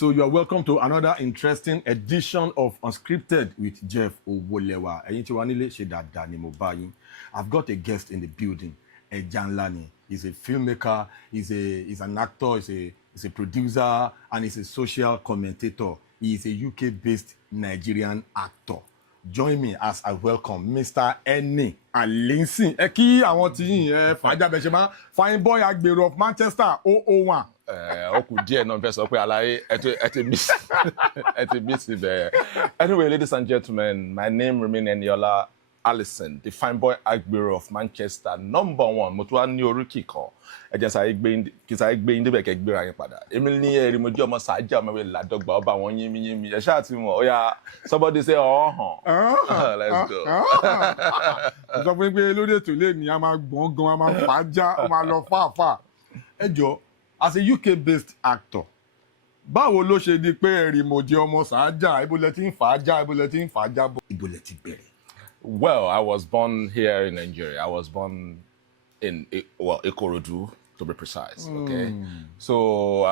so you are welcome to another interesting edition of Unscripted with Jeff Owolewa. Ẹ̀yin tí wà nílé ṣe dáadáa ni mo bá yín. I've got a guest in the building, Arejan. He's a filmmaker, he's an actor, he's a producer, and he's a social commentator. He is a UK-based Nigerian actor. Join me as I welcome Mr. Enny Allison. Ẹ kí àwọn tí yín fàájà bẹ̀ ṣe máa fine boy agbèrò of Manchester 001. Ó kù díẹ̀ náà fẹ́ sọ pé aláyé ẹ ti miss ibẹ̀. Anyway, ladies and gentlemen, my name remain Eniola Allison, the fine boy agbèrò of Manchester, #1. Mo tún wá ní oríkì kan. Ẹ jẹ́ sáré gbé yín débẹ̀ kẹ́ gbéra yín padà. Èmi ní ẹ̀rí mo jẹ́ ọmọ sàájà ọmọ ìwé ládọ́gba ọba wọn yínmí. Ẹ ṣáà ti mọ̀, ó yá somebody say let's go. Sọ fún mi pé lórí ètò ilé ni a máa gbọ̀n gan, a máa fàájà, a máa lọ fàáfàá. Ẹ jọ̀ọ́, as a UK-based actor, báwo ló ṣe di pé ẹ̀rí mo jẹ́ ọmọ sàájà, ibo lẹ ti ń fàájà, ibo lẹ ti ń fàájà bọ̀, ibo lẹ ti bẹ̀rẹ̀? Well, I was born here in Nigeria. I was born in Ikorodu, to be precise. Okay, so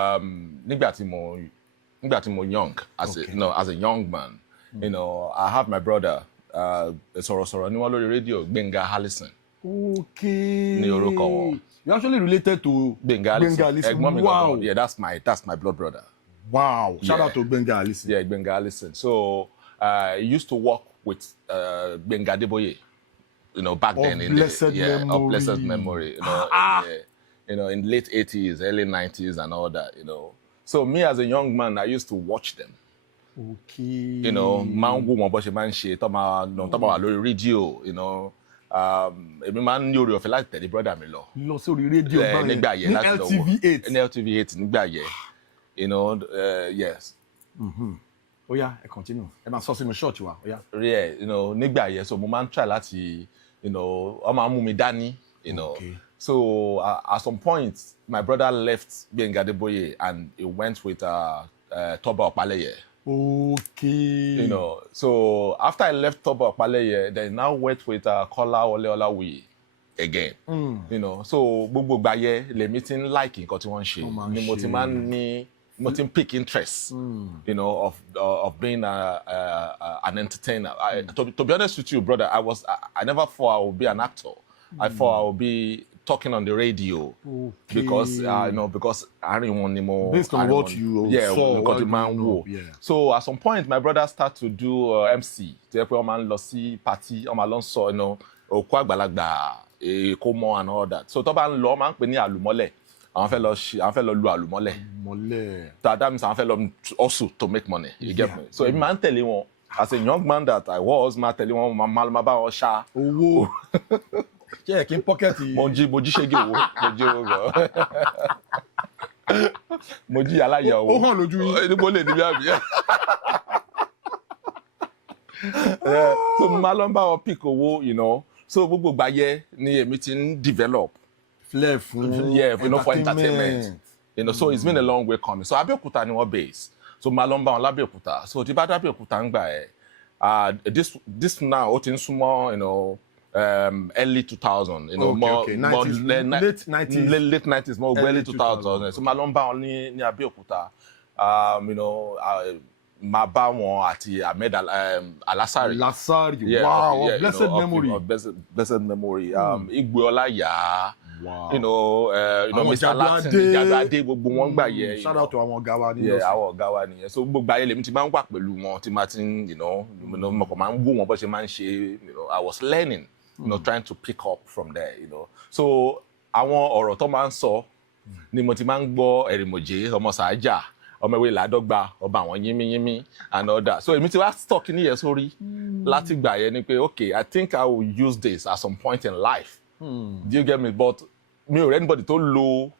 nígbà tí mo young, as a young man, I have my brother. Sọ̀rọ̀sọ̀rọ̀ ni wọ́n lórí rédíò, Allison. Okay. Ní orúkọ wọn. You're actually related to Allison. Wow. Yeah, that's my blood brother. Wow. Shout out to Allison. Yeah, Allison. So I used to work with Adeboye, back then in of blessed memory, in late 80s, early 90s, and all that, So me as a young man, I used to watch them. Okay. Man wo wọn bó ṣe máa ń ṣe tó máa wà lórí rédíò, èmi máa ń ní oore ọ̀fẹ́ láti tẹ̀lé brother mi lọ. Lọ sórí rédíò báyìí nígbà yẹn láti lọ LTV8. Ní LTV8 nígbà yẹn, yes. Ó yá, ẹ continue. Ẹ máa sọ sínú short wa, ó yá. Yeah, nígbà yẹn, so mo máa ń try láti, ó máa ń mú mi dání, Okay. So at some point, my brother left Adeboye and he went with Toba Opaleye. Okay. So after I left Toba Opaleye, then now went with Kola Olawi again. So gbogbo ìgbà yẹn lèmi ti ń like nǹkan tí wọ́n ń ṣe. Ni mo ti máa ń ní mo ti ń pick interest, of being an entertainer. To be honest with you, brother, I never thought I would be an actor. I thought I would be talking on the radio, because I didn't want anymore. Based on what you saw, what you So at some point, my brother started to do MC. Therefore, man, lọ sí party, man, lọ sọ, òkú àgbàlagbà, Èkómọ and all that. So tó bá ń lọ, man, pè ní àlùmọ́lẹ̀. Àwọn fẹ́ lọ lu àlùmọ́lẹ̀. That means àwọn fẹ́ lọ also to make money. You get me? So èmi máa ń tẹ̀lé wọn. As a young man that I was, máa tẹ̀lé wọn, máa bá wọn ṣá. Owó. Yeah, kí n pocket yìí. Mo jí ṣégi owó, mo jí owó gan. Mo jí aláya owó. Ó hàn lójú yín. Níbo lè níbi àbí. So mo máa lọ bá wọn pick owó, So gbogbo ìgbà yẹn ni èmi ti ń develop. Flair fún for entertainment. So it's been a long way coming. So Abẹ́òkúta ni wọ́n base. So máa lọ bá wọn l'Abẹ́òkúta. So tí bá dé Abẹ́òkúta ń gbà this now ó ti ń súnmọ́, early 2000, more 90s, late 90s, more early 2000. So máa lọ bá wọn ní Abẹ́òkúta, máa bá wọn àti Ahmed Alasari. Wow, blessed memory. Blessed memory. Igwe Ọláyà. Wow. Mr. Latin, Jabade, gbogbo wọn gbà yẹ. Shout out to àwọn ọ̀gá wa ni. Yeah, àwọn ọ̀gá wa nìyẹn. So gbogbo ayé lèmi ti máa ń wà pẹ̀lú wọn, tí máa ti ń, mo kàn máa ń wò wọn bó ṣe máa ń ṣe, I was learning, trying to pick up from there, So àwọn ọ̀rọ̀ tó máa ń sọ ni mo ti máa ń gbọ́ ẹ̀rìmọ̀jẹ́, ọmọ sàájà, ọmọ ìwé ládọ́gba, ọba àwọn yínmí and all that. So èmi ti wá stock níyẹn sórí láti gbà yẹn ni pé, okay, I think I will use this at some point in life. Do you get me? But me or anybody tó lò,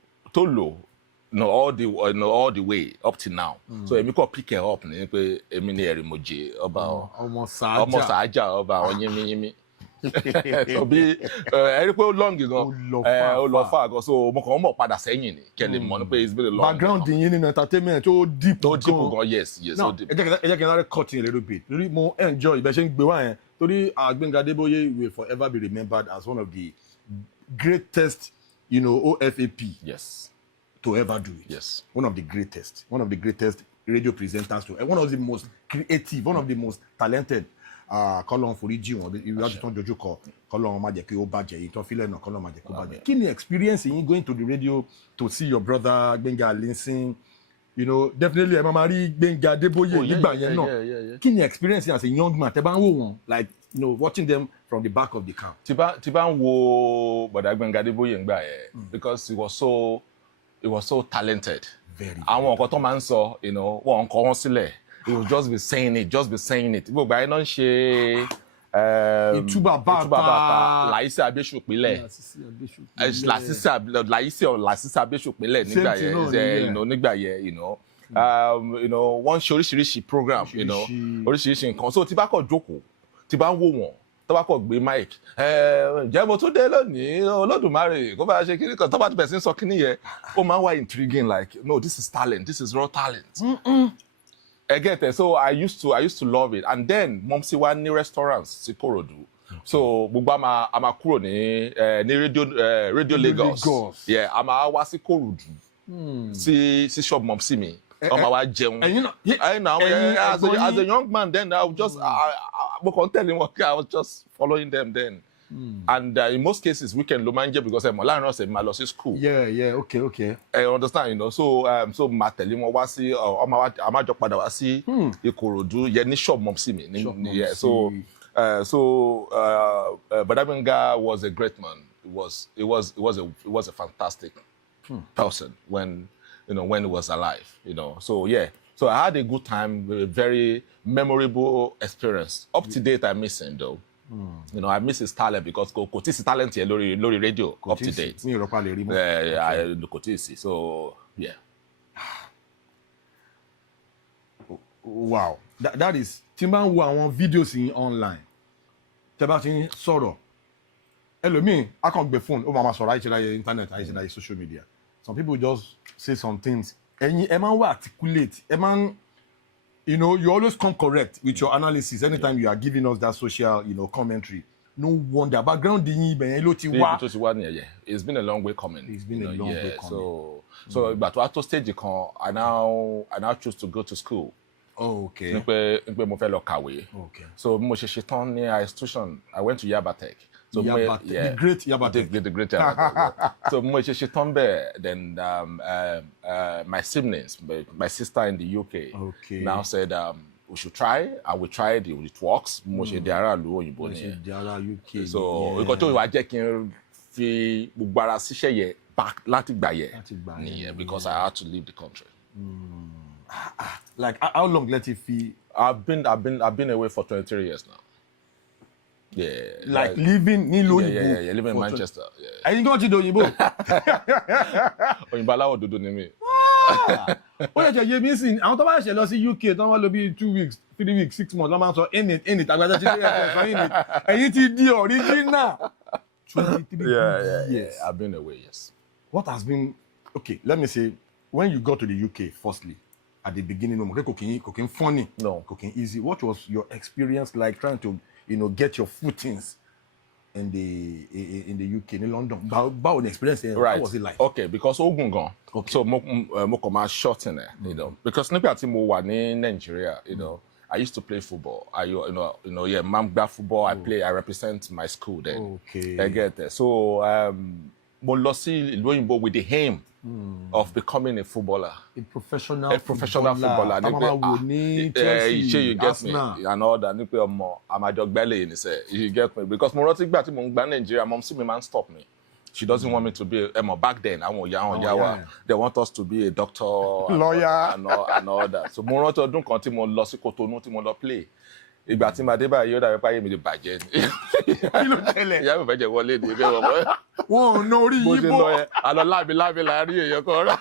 all the way up to now. So èmi kò pick it up ni pé èmi ni ẹ̀rìmọ̀jẹ́, ọmọ sàájà, ọba àwọn yínmí. So bí ẹ̀rí pé ó long gan, ó lọ far gan, so mo kàn mọ̀ padà sẹ́yìn ni kẹ́lẹ́ mọ̀ ní pé it's been a long background yín nínú entertainment ó deep gan. Yes, ó deep. ẹ jẹ́ kí n sáré cut in a little bit torí mo enjoy ìbẹ̀ ṣe ń gbé wá yẹn torí Gbénga Adébóyè will forever be remembered as one of the greatest, OFAP yes, to ever do it. Yes, one of the greatest radio presenters to one of the most creative, one of the most talented. Kọ́lọ́n foríjì wọn ìwé àti tán dojú kọ kọ́lọ́n má jẹ́ kí ó bàjẹ́ yìí tán fílẹ̀ náà kọ́lọ́n má jẹ́ kí ó bàjẹ́. Kí ni experience yín going to the radio to see your brother Gbenga Allison, you know, definitely ẹ máa rí Gbenga Adébóyè nígbà yẹn náà. Kí ni experience yín as a young man tẹ́ bá ń wò wọ́n like, you know, watching them from the back of the camp. Tí bá ń wo bọ̀dá Gbenga Adébóyè ńgbà yẹn because he was so talented. Àwọn nǹkan tó máa ń sọ, you know, wọ́n ń kọ wọ́n sílẹ̀. He will just be saying it. Gbogbo àyè náà ń ṣe Ìtúbà bàtà Láìsí Abéṣùpínlẹ̀. Láìsí Abéṣùpínlẹ̀ nígbà yẹn, nígbà yẹn, you know, wọ́n ṣe oríṣiríṣi program, you know, oríṣiríṣi nǹkan. So tí bá kọ̀ jókòó, tí bá ń wò wọ́n, tó bá kọ̀ gbé mic, ǹjẹ́ mo tún dé lónìí, Olódùmarè, kó bá ṣe kíní kan, tó bá ti bẹ̀rẹ̀ sí ń sọ kíní yẹn, ó máa ń wá intriguing like, no, this is talent, this is raw talent. I get it. So I used to love it. And then Momsi wa ní restaurants sí Korodu. So gbogbo a máa kúrò ní Radio Lagos. Yeah, a máa wá sí Korodu. Sí shop Momsi mi. Ó máa wá jẹun. As a young man then I was just I was just following them then. And in most cases weekend ló máa ń jẹ because láàrin ọ̀sẹ̀ máa lọ sí school. Yeah, okay. I understand, you know. So máa tẹ̀lé wọn wá sí a máa jọ padà wá sí Ìkòròdú yẹn ní shop Momsi mi. Yeah, so Bọ̀dá Gbenga was a great man. He was a fantastic person when he was alive, you know. So yeah. So I had a good time, a very memorable experience. Up to date, I miss him though. You know, I miss his talent because kò tí sí talent yẹn lórí radio up to date. Mi ìrọ̀pá lè rí mọ́. Kò tí sí. So yeah. Wow, that is. Tí n bá ń wo àwọn videos yín online, tẹ́ bá ti ń sọ̀rọ̀, ẹlòmíì á kàn gbé phone, ó máa sọ̀rọ̀ àìṣe internet, àìṣe social media. Some people just say some things. Ẹ̀yin ẹ máa ń wá articulate, ẹ máa ń. You know, you always come correct with your analysis anytime you are giving us that social, you know, commentary. No wonder. Background yín ibẹ̀ yẹn ló ti wá. Yeah. It's been a long way coming. It's been a long way coming. So but to that stage I now choose to go to school. Oh, okay. Ní pé mo fẹ́ lọ kàwé. Okay. So mo ṣe ṣetán ní institution. I went to Yabatech. So the great Yabatech. The great Yabatech. So mo ṣe ṣetán bẹ́ẹ̀, then my siblings, my sister in the UK, now said we should try, and we tried it. It works. Mo ṣe di aráàlú òyìnbó ni. So nǹkan tó wá jẹ́ kí n fi gbogbo ara síṣẹ́ yẹn back láti gbà yẹn nìyẹn because I had to leave the country. Like how long let it feel? I've been away for 23 years now. Yeah. Like living ní l'Òyìnbó. Yeah, living in Manchester. Ẹ̀yin gan ti d'Òyìnbó. Òyìnbó aláwọ̀ dúdú ni mí. Ó yẹ kí ẹ yé mi sìn, àwọn tó bá ṣe lọ sí UK tó wọ́n lọ bí 2 weeks, 3 weeks, 6 months ló máa ń sọ in it àgbàdo ti dé sọ in it. Ẹ̀yin ti di original. 23 years. Yeah, I've been away, yes. What has been, okay, let me say, when you got to the UK, firstly, at the beginning, cooking funny, no, cooking easy. What was your experience like trying to, you know, get your footings in the UK, in London? About the experience, right. How was it like? Okay, because Ogun gone. Okay. So mo kò máa short in there, you know, because nígbà tí mo wà ní Nigeria, you know, I used to play football. Football. I represent my school then. Okay. I get there. So mo lọ sí ìlú òyìnbó with the aim of becoming a footballer. A professional footballer. Chelsea, You get me and all that. Nípe ọmọ àmàjọgbẹ́lẹ̀ yìí ni sẹ́. You get me because mo rántí gbà tí mo ń gbá Nigeria, mom sí mi máa ń stop me. She doesn't want me to be back then. They want us to be a doctor, lawyer, and all that. So mo rántí ọdún kan tí mo lọ sí Cotonou tí mo lọ play. Ìgbà tí màá dé báyìí yóò dàbí páyé mi lè bàjẹ́ ni. Kí ló tẹ́lẹ̀? Ìyá mi fẹ́ jẹ́ wọlé ní ilé ọmọ. Wọ́n ò ná orí yìí bọ́. Mo ti lọ yẹn, àlọ́ láàbí láàárín èèyàn kan rẹ̀.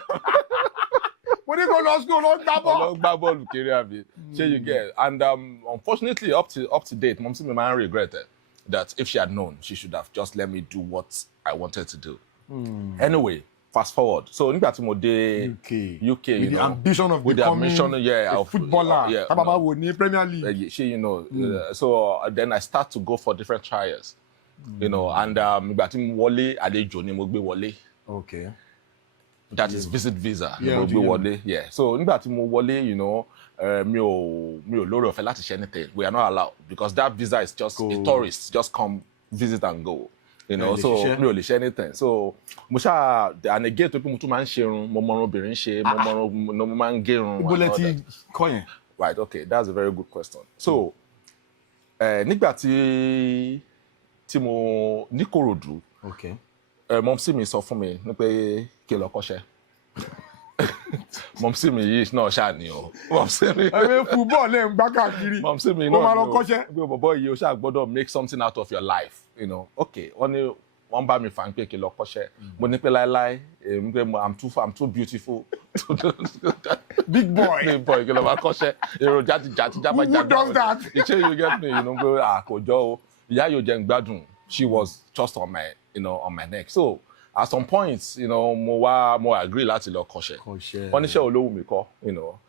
Mo ní kó lọ school lọ gbá bọ́ọ̀lù. Lọ gbá bọ́ọ̀lù kiri àbí. Ṣé you get? And unfortunately up to date, mom sí mi máa ń regret it. That if she had known, she should have just let me do what I wanted to do. Anyway, fast forward. So nígbà tí mo dé UK, with the ambition of becoming a footballer, Tababa wo ní Premier League. So then I start to go for different trials, you know, and nígbà tí mo wọlé àlejò ni mo gbé wọlé. Okay. that is visit visa. Yeah, Mo gbé wọlé. Yeah. So nígbà tí mo wọlé, you know, mi ò lórí ọ̀fẹ́ láti ṣe anything. We are not allowed because that visa is just a tourist, just come visit and go. You know, so mi ò lè ṣe anything. So mo ṣáà and again tó pé mo tún máa ń ṣerun, mo mọrun obìnrin ṣe, mo máa ń gérun. Ibo lẹ ti kọ́ yẹn? Right, okay, that's a very good question. So nígbà tí mo ní Kòròdú, okay. Mọ̀mísí mi sọ fún mi ní pé kí n lọ kọ́ṣẹ́. Mọ̀mísí mi yìí náà ṣáà ni o. Mọ̀mísí mi. Football lẹ́ ń gbá káàkiri. Mọ̀mísí mi náà ni o. Mo máa lọ kọ́ṣẹ́. Bí bọ̀bọ̀ yìí o ṣáà gbọ́dọ̀ make something out of your life. You know, okay, wọ́n bá mi fà ń pé kí n lọ kọ́ṣẹ́. Mo ní pé láéláé, I'm too beautiful. Big boy. Big boy, kí n lọ máa kọ́ṣẹ́. Èrò jáde jábá. Who does that? Ìṣe you get me, you know, pé kò jọ o. Ìyá yóò jẹ́ ń gbádùn. She was just on my neck. So at some point, you know, mo agree láti lọ kọ́ṣẹ́. Wọ́n níṣẹ́ olówó mi kọ́, you know.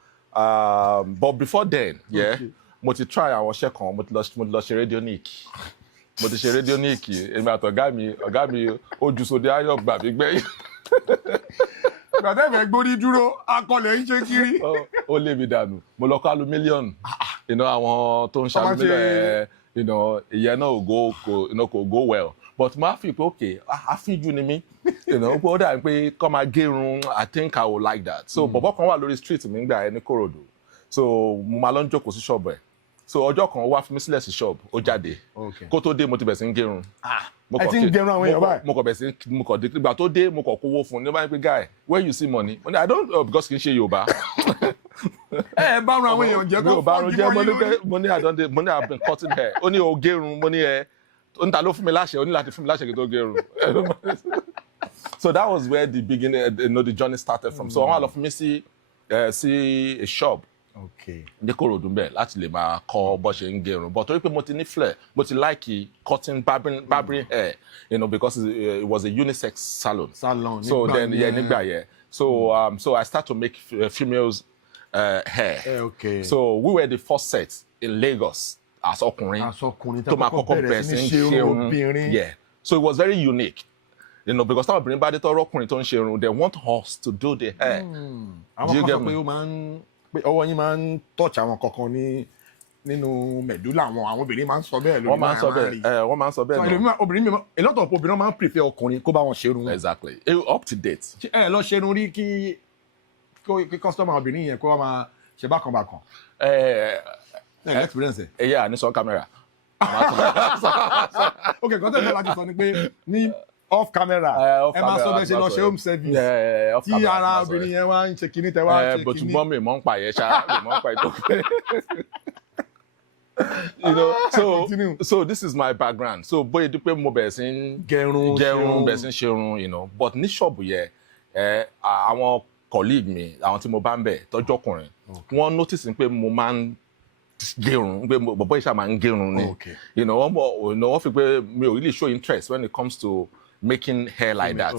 But before then, yeah, mo ti try àwọn iṣẹ́ kan, mo ti lọ ṣe radionic. Mo ti ṣe radionic, èmi àti ọ̀gá mi ojú sóde ayọ̀ gbà mí gbẹ̀yìn. Gbàdé fẹ́ gbórí dúró, akọlẹ̀ ń ṣe kiri. Ó lé mi dànù. Mo lọ kọ́ alumílíọ̀nù. You know, àwọn tó ń ṣe alumílíọ̀nù, you know, ìyẹn náà kò go well. But ma fi pé okay, àfíjú ni mí. You know, ó dà pé kọ́ máa gérun, I think I would like that. So bọ̀bọ̀ kan wà lórí street mi nígbà yẹn ní Kòròdú. So mo máa lọ ń jókòó sí ṣọ́ọ̀bù ẹ̀. So ọjọ́ kan wá fún mi sílẹ̀ sí ṣọ́ọ̀bù, ó jáde. Kó tó dé mo ti bẹ̀rẹ̀ sí ń gérun. Ẹ ti ń gérun àwọn èèyàn báyìí. Mo kọ̀ bẹ̀rẹ̀ sí mo kọ̀ dé ìgbà tó dé mo kọ̀ kówó fún un ní báyìí pé guy where you see money? I don't because kì í ṣe Yorùbá. Ẹ bá run àwọn èèyàn jẹ́ kó fọ́ọ̀kì mọ́ yín. Mo ní I've been cutting hair. Ó ní o gérun, mo ní níta ló fún mi láṣẹ, ó ní láti fún mi láṣẹ kí tó gérun. So that was where the beginning, the journey started from. So wọ́n á lọ fún mi sí a shop. Okay. Ní Kòròdú bẹ́ẹ̀ láti lè máa kọ́ bó ṣe ń gérun. But torí pé mo ti ní flair, mo ti like cutting, barbering hair, you know, because it was a unisex salon. So then, nígbà yẹn. So I start to make females hair. Okay. So we were the first set in Lagos as ọkùnrin tó máa kọ́kọ́ bẹ̀rẹ̀ sí ń ṣerun. Yeah. So it was very unique. You know, because táwọn obìnrin bá dé tọrọ ọkùnrin tó ń ṣerun, they want us to do the hair. Do you get me? Pé ọwọ́ yín máa ń touch àwọn kankan nínú mẹ̀dúlà àwọn obìnrin máa ń sọ bẹ́ẹ̀ lórí máa ń rí. Wọ́n máa ń sọ bẹ́ẹ̀ náà. Obìnrin mi a lot of obìnrin máa ń prefer ọkùnrin kó bá wọn ṣerun. Exactly. Up to date. Ẹ lọ ṣerun rí kí customer obìnrin yẹn kó wá máa ṣe bákan bákan. Experience ẹ. Yeah, ní sọ camera. Okay, kọ́ńtà ìfẹ́ láti sọ ni pé ní off camera ẹ máa sọ bẹ́ẹ̀ ṣe lọ ṣe home service tí ara obìnrin yẹn wá ń ṣe kíní tẹ wá ṣe kíní. Bọ̀tùmọ́ mi mọ̀ ń pa yẹn ṣá mi mọ̀ ń pa ètò pé. You know, so this is my background. So bóyá dúpẹ́ mo bẹ̀rẹ̀ sí ń gẹrun bẹ̀rẹ̀ sí ń ṣerun, you know, but ní ṣọ́ọ̀bù yẹn àwọn colleague mi àwọn tí mo bá ń bẹ̀ tọ́jú ọkùnrin wọ́n notice pé mo máa ń gẹrun pé bọ̀bọ̀ ìṣá máa ń gẹrun ni, you know, wọ́n fi pé mi ò really show interest when it comes to making hair like that.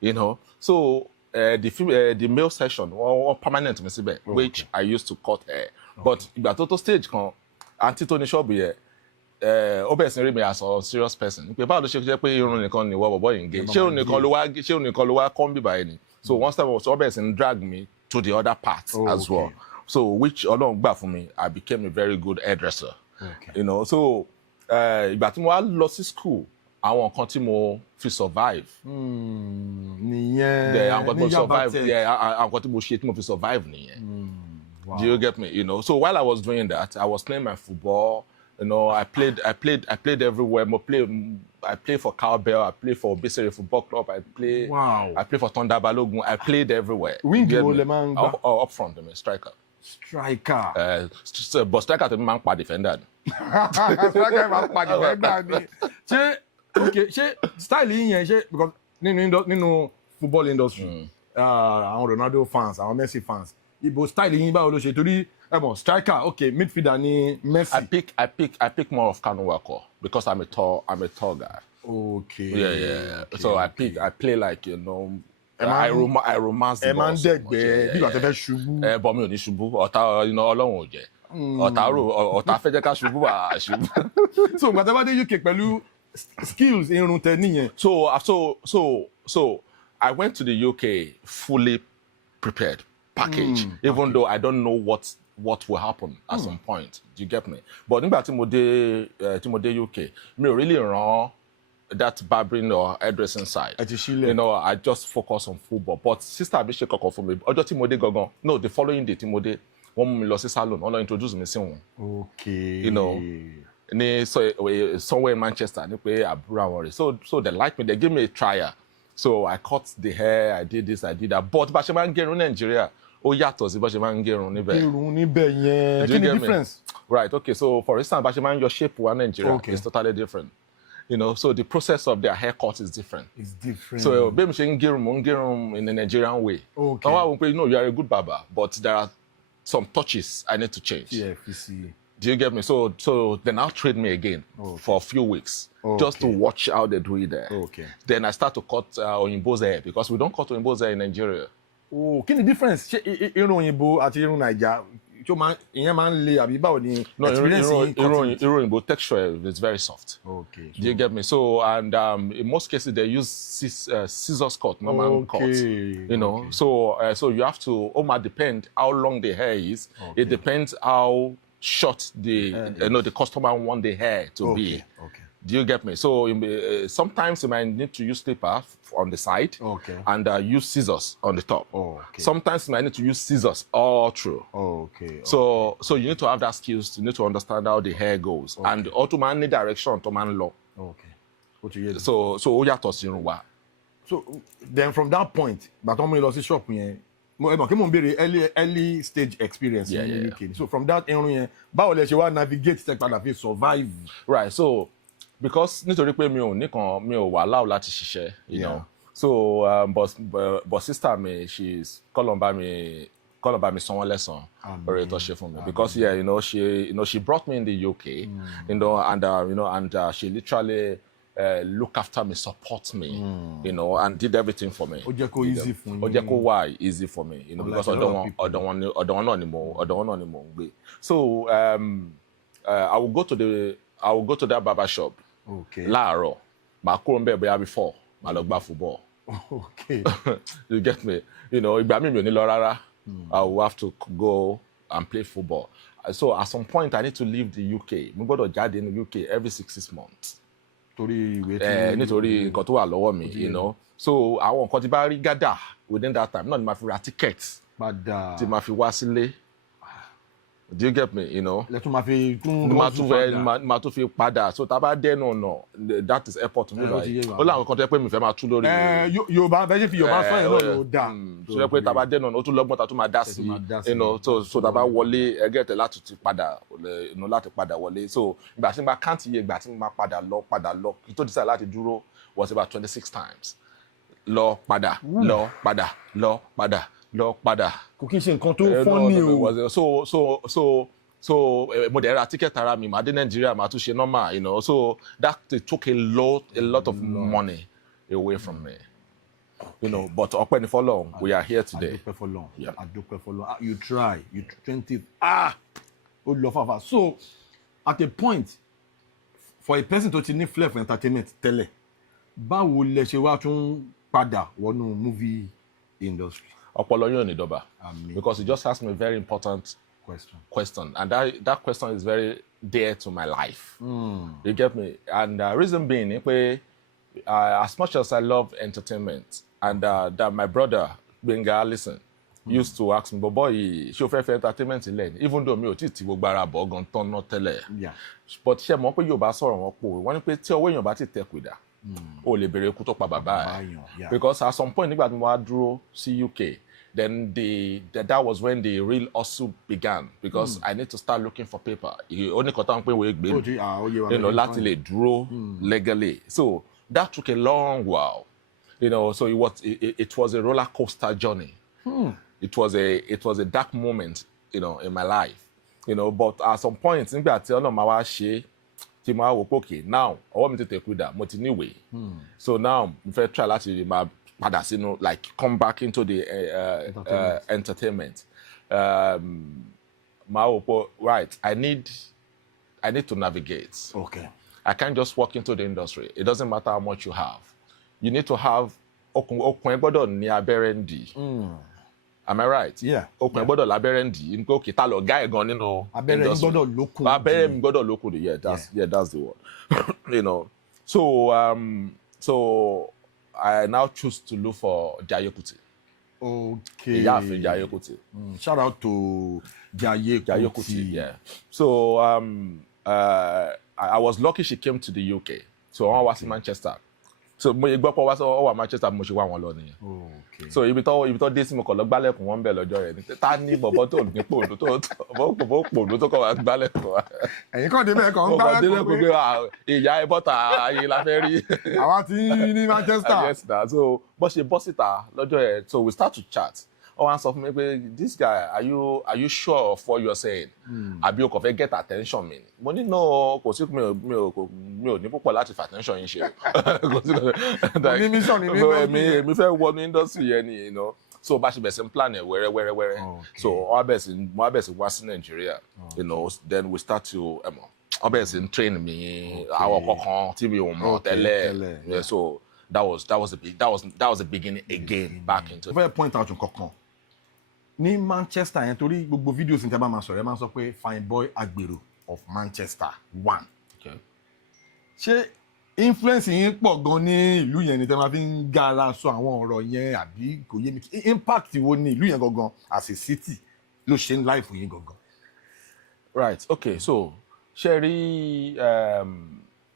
You know, so the male section wọ́n permanent mi síbẹ̀ which I used to cut hair, but ìgbà tó stage kan àǹtí tó ní ṣọ́ọ̀bù yẹn ó bẹ̀rẹ̀ sí rí mi as a serious person pé báwo ló ṣe jẹ́ pé irun nìkan ni ìwọ bọ̀bọ̀ yìí ń gé, ṣé òun nìkan ló wá kọ́ ń bíbá ẹni. So one step ó bẹ̀rẹ̀ sí drag me to the other part as well. So which Ọlọ́run gbà fún mi, I became a very good hairdresser. You know, so ìgbà tí mo wá lọ sí school àwọn nǹkan tí mo fi survive. Nìyẹn àwọn nǹkan tí mo ṣe tí mo fi survive nìyẹn. Do you get me? You know, so while I was doing that, I was playing my football. You know, I played everywhere. I played for Cowbell. I played for Obesere Football Club. I played for Thunder Balogun. I played everywhere. Wing up front, I mean, striker. But striker to me man pa defender. Striker man pa defender ni. Ṣé style yín yẹn ṣe because nínú football industry, àwọn Ronaldo fans, àwọn Messi fans. Ibo style yín báwo ló ṣe torí striker, okay, midfielder ni Messi. I pick more of Kanu Wako because I'm a tall guy. Okay. Yeah. So I play like, you know, I romance the ball. Ẹ máa ń dẹ̀gbẹ́ bí wàá tẹ́ fẹ́ ṣubú. Bọ́ mi ò ní ṣubú, ọ̀tá Ọlọ́run ò jẹ́. Ọ̀tá fẹ́ jẹ́ ká ṣubú wà á ṣubú. So ìgbà tí a bá dé UK pẹ̀lú skills irun tẹ nìyẹn. So I went to the UK fully prepared, package, even though I don't know what will happen at some point. Do you get me? But nígbà tí mo dé UK, me really run that barbering or hairdressing side. You know, I just focus on football. But sister mi ṣe kọ̀kọ̀ fún mi. Ọjọ́ tí mo dé gangan, no, the following day tí mo dé, wọ́n mú mi lọ sí salon, wọ́n lọ introduce mi sí wọn. Okay. You know, somewhere in Manchester, ní pé àbúrò àwọn rẹ̀. So they like me, they give me a trial. So I cut the hair, I did this, I did that. But bá ṣe máa ń gẹrun Nigeria, ó yàtọ̀ sí bá ṣe máa ń gẹrun níbẹ̀. Gẹrun níbẹ̀ yẹn. Kí ni difference? Right, okay. So for instance, bá ṣe máa ń yọ shape wa Nigeria, it's totally different. You know, so the process of their haircut is different. It's different. So bí mo ṣe ń gẹrun in a Nigerian way. Okay. Àwọn àwọn pé, you are a good barber, but there are some touches I need to change. Yeah, you see. Do you get me? So they now train me again for a few weeks just to watch how they do it there. Okay. Then I start to cut Oyinbo's hair because we don't cut Oyinbo's hair in Nigeria. Oh, kí ni difference? Ṣé irun Oyinbo àti irun Naija ìyẹn máa ń le àbí báwo ni experience yín cutting? Irun Oyinbo texture is very soft. Okay. Do you get me? So and in most cases they use scissors cut, normal cut. You know, so you have to depend how long the hair is. Okay. It depends how short the customer want the hair to be. Okay. Do you get me? So sometimes you might need to use clipper on the side and use scissors on the top. Sometimes you might need to use scissors all through. So you need to have that skills. You need to understand how the hair goes and also man need direction to man law. So ó yàtọ̀ sí irun wa. So then from that point, but I'm going to shop yẹn. Early stage experience in the UK. So from that area, how lẹ ṣe wá navigate tech padà fi survive. Right. So because nítorí pé mi ò wà allow láti ṣiṣẹ́, you know. So but sister mi, she's Kolomba mi sanwó lẹ́san ọ̀rẹ́ tó ṣe fún mi because she brought me in the UK, you know, and she literally look after me, support me, you know, and did everything for me. Ó jẹ́ kó easy fún yín. Ó jẹ́ kó wá easy for me, you know, because ọ̀dọ̀ wọn náà ni mo ń gbé. So I will go to that barber shop. Okay. Láàárọ̀, màá kúrò ńbẹ̀ bóyá before, màá lọ gbá football. Okay. You get me? You know, ìgbà mi ò ní lọ rárá. I will have to go and play football. So at some point I need to leave the UK. Mo gbọ́dọ̀ jáde ní UK every 6 months. Nítorí nǹkan tó wà lọ́wọ́ mi, you know. So àwọn nǹkan tí bá rí gádà within that time náà ni màá fi ra ticket tí màá fi wá sílé. Do you get me? You know. Lẹ́tún máa fi padà. So tá a bá dẹ́nu ọ̀nà, that is airport mi báyìí. Ó láwọn kan tó yẹ pé mi fẹ́ máa tú lórí. Yorùbá fẹ́ ṣe fi Yorùbá sọ yẹn náà ló dáa. So yẹ pé tá a bá dẹ́nu ọ̀nà ó tún lọ́gbọ́n tá a tún máa dá sí i. You know, so tá a bá wọlé ẹgẹ́tẹ̀ láti ti padà wọlé. So ìgbà tí mo bá káǹtì iye ìgbà tí mo máa padà lọ kí tó decide láti dúró was about 26 times. Lọ padà. Kò kí n ṣe nǹkan tó funny o. So mo dẹ̀ ra ticket ara mi, màá dé Nigeria, màá tún ṣe normal, you know. So that took a lot of money away from me. You know, but ọpẹ́ ni f'Ọlọ́run, we are here today. Adúpẹ́ f'Ọlọ́run. You try, you 20. Ó lọ fàfà. So at a point, for a person to ti ní flair for entertainment tẹ́lẹ̀, báwo lẹ ṣe wá tún padà wọnú movie industry? Ọpọlọ yóò ní dọ́bà. Because you just asked me a very important question. And that question is very dear to my life. You get me? And reason being, as much as I love entertainment, and that my brother, Allison, used to ask me, boy, ṣé o fẹ́ fẹ́ entertainment ilẹ̀ ni? Even though mi ò tí ti gbogbo ara bọ̀ gan tán náà tẹ́lẹ̀. But ṣé mọ̀ pé Yorùbá sọ̀rọ̀ wọn pò wọ́n ní pé tí ọwọ́ èèyàn bá ti tẹ̀ kùdà, o lè bèrè ikú tó pa bàbá ẹ̀. Because at some point nígbà tí mo wá dúró sí UK, then that was when the real hustle began because I need to start looking for paper. Only kotan pe we gbe, you know, láti lè dúró legally. So that took a long while, you know. So it was a roller coaster journey. It was a dark moment, you know, in my life, you know. But at some point, nígbà tí Ọlọ́run máa wá ṣe tí mo wá wò pé okay, now ọwọ́ mi tètè kúdà, mo ti níwèé. So now mo fẹ́ try láti máa padà sínú, like come back into the entertainment. Right, I need to navigate. Okay. I can't just walk into the industry. It doesn't matter how much you have. You need to have okùn ẹ gbọ́dọ̀ ní abẹ́rẹ́ ǹdí. Am I right? Yeah. Okùn ẹ gbọ́dọ̀ lábẹ́rẹ́ ǹdí. N pé òkè tá lọ guy gan nínú abẹ́rẹ́ industry. gbọ́dọ̀ lókun. Abẹ́rẹ́ mi gbọ́dọ̀ lókun. That's the word. You know. So I now choose to look for Jaiye Kuti. Okay. Ìyáàfin Jaiye Kuti. Shout out to Jaiye Kuti. Yeah. So I was lucky she came to the UK. So I was in Manchester. So mo gbọ́ pé wá wá Manchester mo ṣe wá wọn lọ nìyẹn. Okay. So ibi tó dé sí mo kàn lọ gbálẹ̀kùn wọn bẹ̀ lọ́jọ́ yẹn ni ta ní bọ̀bọ̀ tó ní pòlù tó kọ́ wá gbálẹ̀kùn wa. Ẹ̀yin kàn débẹ̀ kàn gbálẹ̀kùn pé ìyá ẹ bọ́ta ayé la fẹ́ rí. Àwa ti ní Manchester. Yes na so bó ṣe bọ́ síta lọ́jọ́ yẹn so we start to chat. Ó wá sọ fún mi pé this guy are you sure of what you're saying? Àbí o kò fẹ́ get attention mi ni. Mo ní no kò sí mi ò ní púpọ̀ láti fa attention yín ṣe. Ní mission ni mi fẹ́ wọnú industry yẹn ni you know. So bá ṣe bẹ̀rẹ̀ sí plan ẹ̀ wẹ́rẹ́. So wọ́n bẹ̀ sí wá sí Nigeria. You know then we start to wọ́n bẹ̀ sí train mi àwọn kọ̀ọ̀kan tí mi ò mọ̀ tẹ́lẹ̀. So that was the beginning again back into. Very point out nǹkankan. Ní Manchester yẹn torí gbogbo videos ní tẹ́ bá máa sọ̀rọ̀ ẹ máa sọ pé fine boy agbèrò of Manchester 1. Okay. Ṣé influence yín pọ̀ gan ní ìlú yẹn ni tẹ́ máa fi ń gara sọ àwọn ọ̀rọ̀ yẹn àbí kò yé mi impact wo ni ìlú yẹn gangan as a city ló ṣe ń life yín gangan. Right, okay, so ṣe rí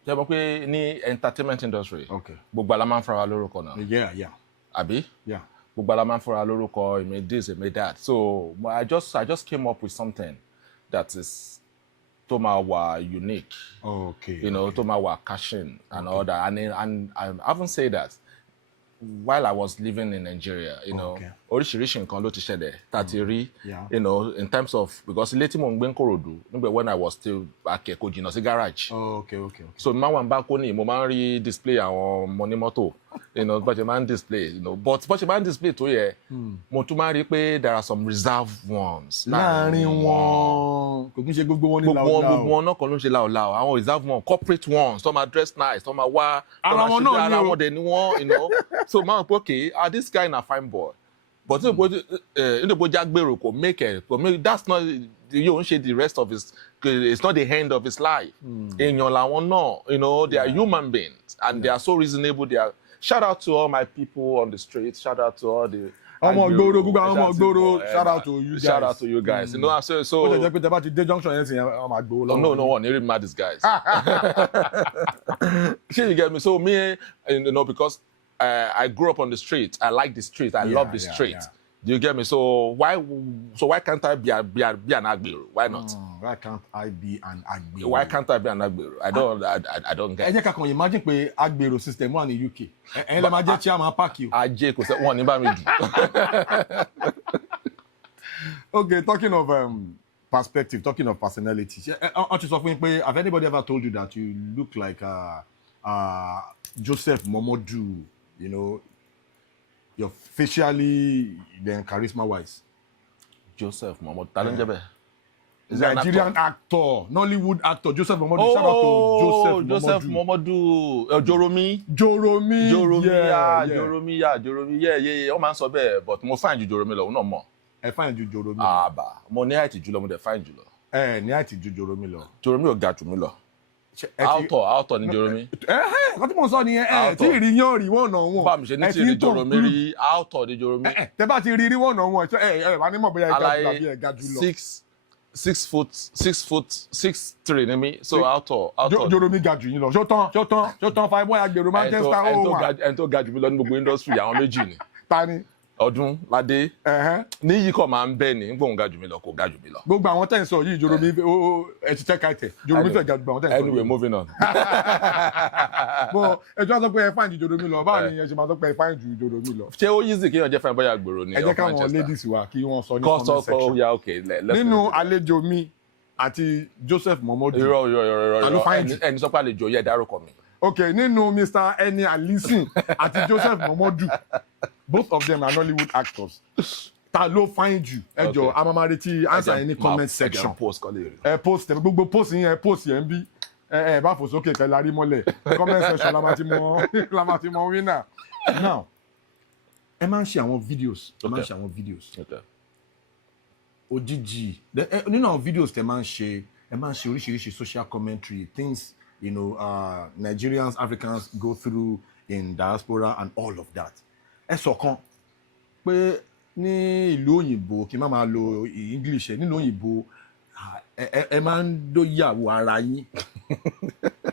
ṣe mọ̀ pé ní entertainment industry gbogbo ala máa ń fara lórúkọ náà. Yeah. Àbí? Yeah. Gbogbo ala máa ń fara lórúkọ èmi this èmi that so I just came up with something that is tó máa wà unique. Okay. You know tó máa wà cashing and all that and I haven't said that while I was living in Nigeria, you know, oríṣiríṣi nǹkan ló ti ṣẹlẹ̀ tá ti rí, you know, in terms of because ilé tí mò ń gbé ń Kòròdú nígbà when I was still akẹ́kọ̀ọ́ jìnnà sí garage. Okay. So máa wà ń bá kó ní mo máa ń rí display àwọn ọmọ ní mọ́tò, you know, bó ṣe máa ń display, you know, but bó ṣe máa ń display tó yẹ, mo tún máa ń rí pé there are some reserved ones. Láàárín wọn kò kí n ṣe gbogbo wọn ní láòláò. Gbogbo wọn náà kàn ló ń ṣe láòláò, àwọn reserved ones, corporate ones, tó máa dress nice, tó máa wá, ara wọn náà ni o. ara wọn dẹ̀ ni wọ́n, you know. So man, okay, this guy na fine boy, but Ndebo Jagbero ko make that's not you don't shade the rest of his. It's not the end of his life. Èèyàn làwọn náà, you know, they are human beings and they are so reasonable. They are. Shout out to all my people on the street. Shout out to all the. Shout out to you guys. Shout out to you guys. You know, so. Ó jẹ́ pé tẹ́ bá ti dé junction yẹn sì ọmọ àgbò lọ. No one really mad these guys. You get me? So me, you know, because. I grew up on the street. I like the street. I love the street. Do you get me? So why can't I be an agbero? Why not? Why can't I be an agbero? Why can't I be an agbero? I don't get. Ẹ jẹ́ ká kàn imagine pé agbero system wà ní UK. Ẹ lè máa jẹ́ chairman park you. Ajé kò sẹ́ wọ́n ní bá mi dù. Okay, talking of perspective, talking of personality. Aren't you suffering? Have anybody ever told you that you look like Joseph Momodu? You know, you're facially then charisma-wise. Joseph Momodu. Talenjebe. Nigerian actor, Nollywood actor, Joseph Momodu. Shout out to Joseph Momodu. Joromi. Joromi. Yeah. Ó máa ń sọ bẹ́ẹ̀, but mo fine ju Joromi lọ, náà mọ̀. Ẹ fine ju Joromi. Mo ní height jùlọ, mo dẹ̀ fine jùlọ. Ní height ju Joromi lọ. Joromi ò ga jù mí lọ. Author ni Joromi. Kọ́ tí mo sọ nìyẹn, tí ìrì yán rí wọ́n náà wọ̀n. Bá mi ṣe ní tí ìrì Joromi rí, author ni Joromi. Tẹ́ bá ti rí wọ́n náà wọ̀n, wà ní mọ̀ bóyá ẹ ga jù lọ. 6'3" ni mí, so author. Joromi ga jù yín lọ. Ṣó tán fine boy agbèrò Manchester ó wà. Ẹni tó ga jù mí lọ ní gbogbo industry, àwọn méjì ni. Ta ni? Ọdún Ládé ní yìí kọ́ máa ń bẹ́ ní gbóhùn ga jù mí lọ kò ga jù mí lọ. Gbogbo àwọn tẹ́ ń sọ yìí Joromi ẹ ti check out ẹ̀ Joromi fẹ́ ga jù àwọn tẹ́ ń sọ yìí. Anyway, moving on. Bọ́ ẹjọ́ sọ pé ẹ fine ju Joromi lọ báwo ni ẹ ṣe máa sọ pé ẹ fine ju Joromi lọ. Ṣé ó easy kí èèyàn jẹ́ fine bóyá gbòòrò ni ẹ jẹ́ káwọn ladies wa kí wọ́n sọ ní comment section. Nínú àlejò mi àti Joseph Momodu. Irọ́ ẹni sọ pé àlejò yẹ dárúkọ mi. Okay, nínú Mr. Enny Allison àti Joseph Momodu, both of them are Nollywood actors. Ta ló find you? Ẹ jọ̀ọ́, a máa máa retí answer in the comment section. Post gbogbo post yẹn post yẹn bí bá fò sókè kẹ́ la rí mọ́lẹ̀ comment section la máa ti mọ winner. Now, ẹ máa ń ṣe àwọn videos ẹ máa ń ṣe àwọn videos òjijì nínú àwọn videos tẹ máa ń ṣe ẹ máa ń ṣe oríṣiríṣi social commentary things Nigerians, Africans go through in diaspora and all of that ẹ sọ̀kan pé ní ìlú òyìnbó kí n má máa lo English nínú òyìnbó ẹ máa ń dóyàwó ara yín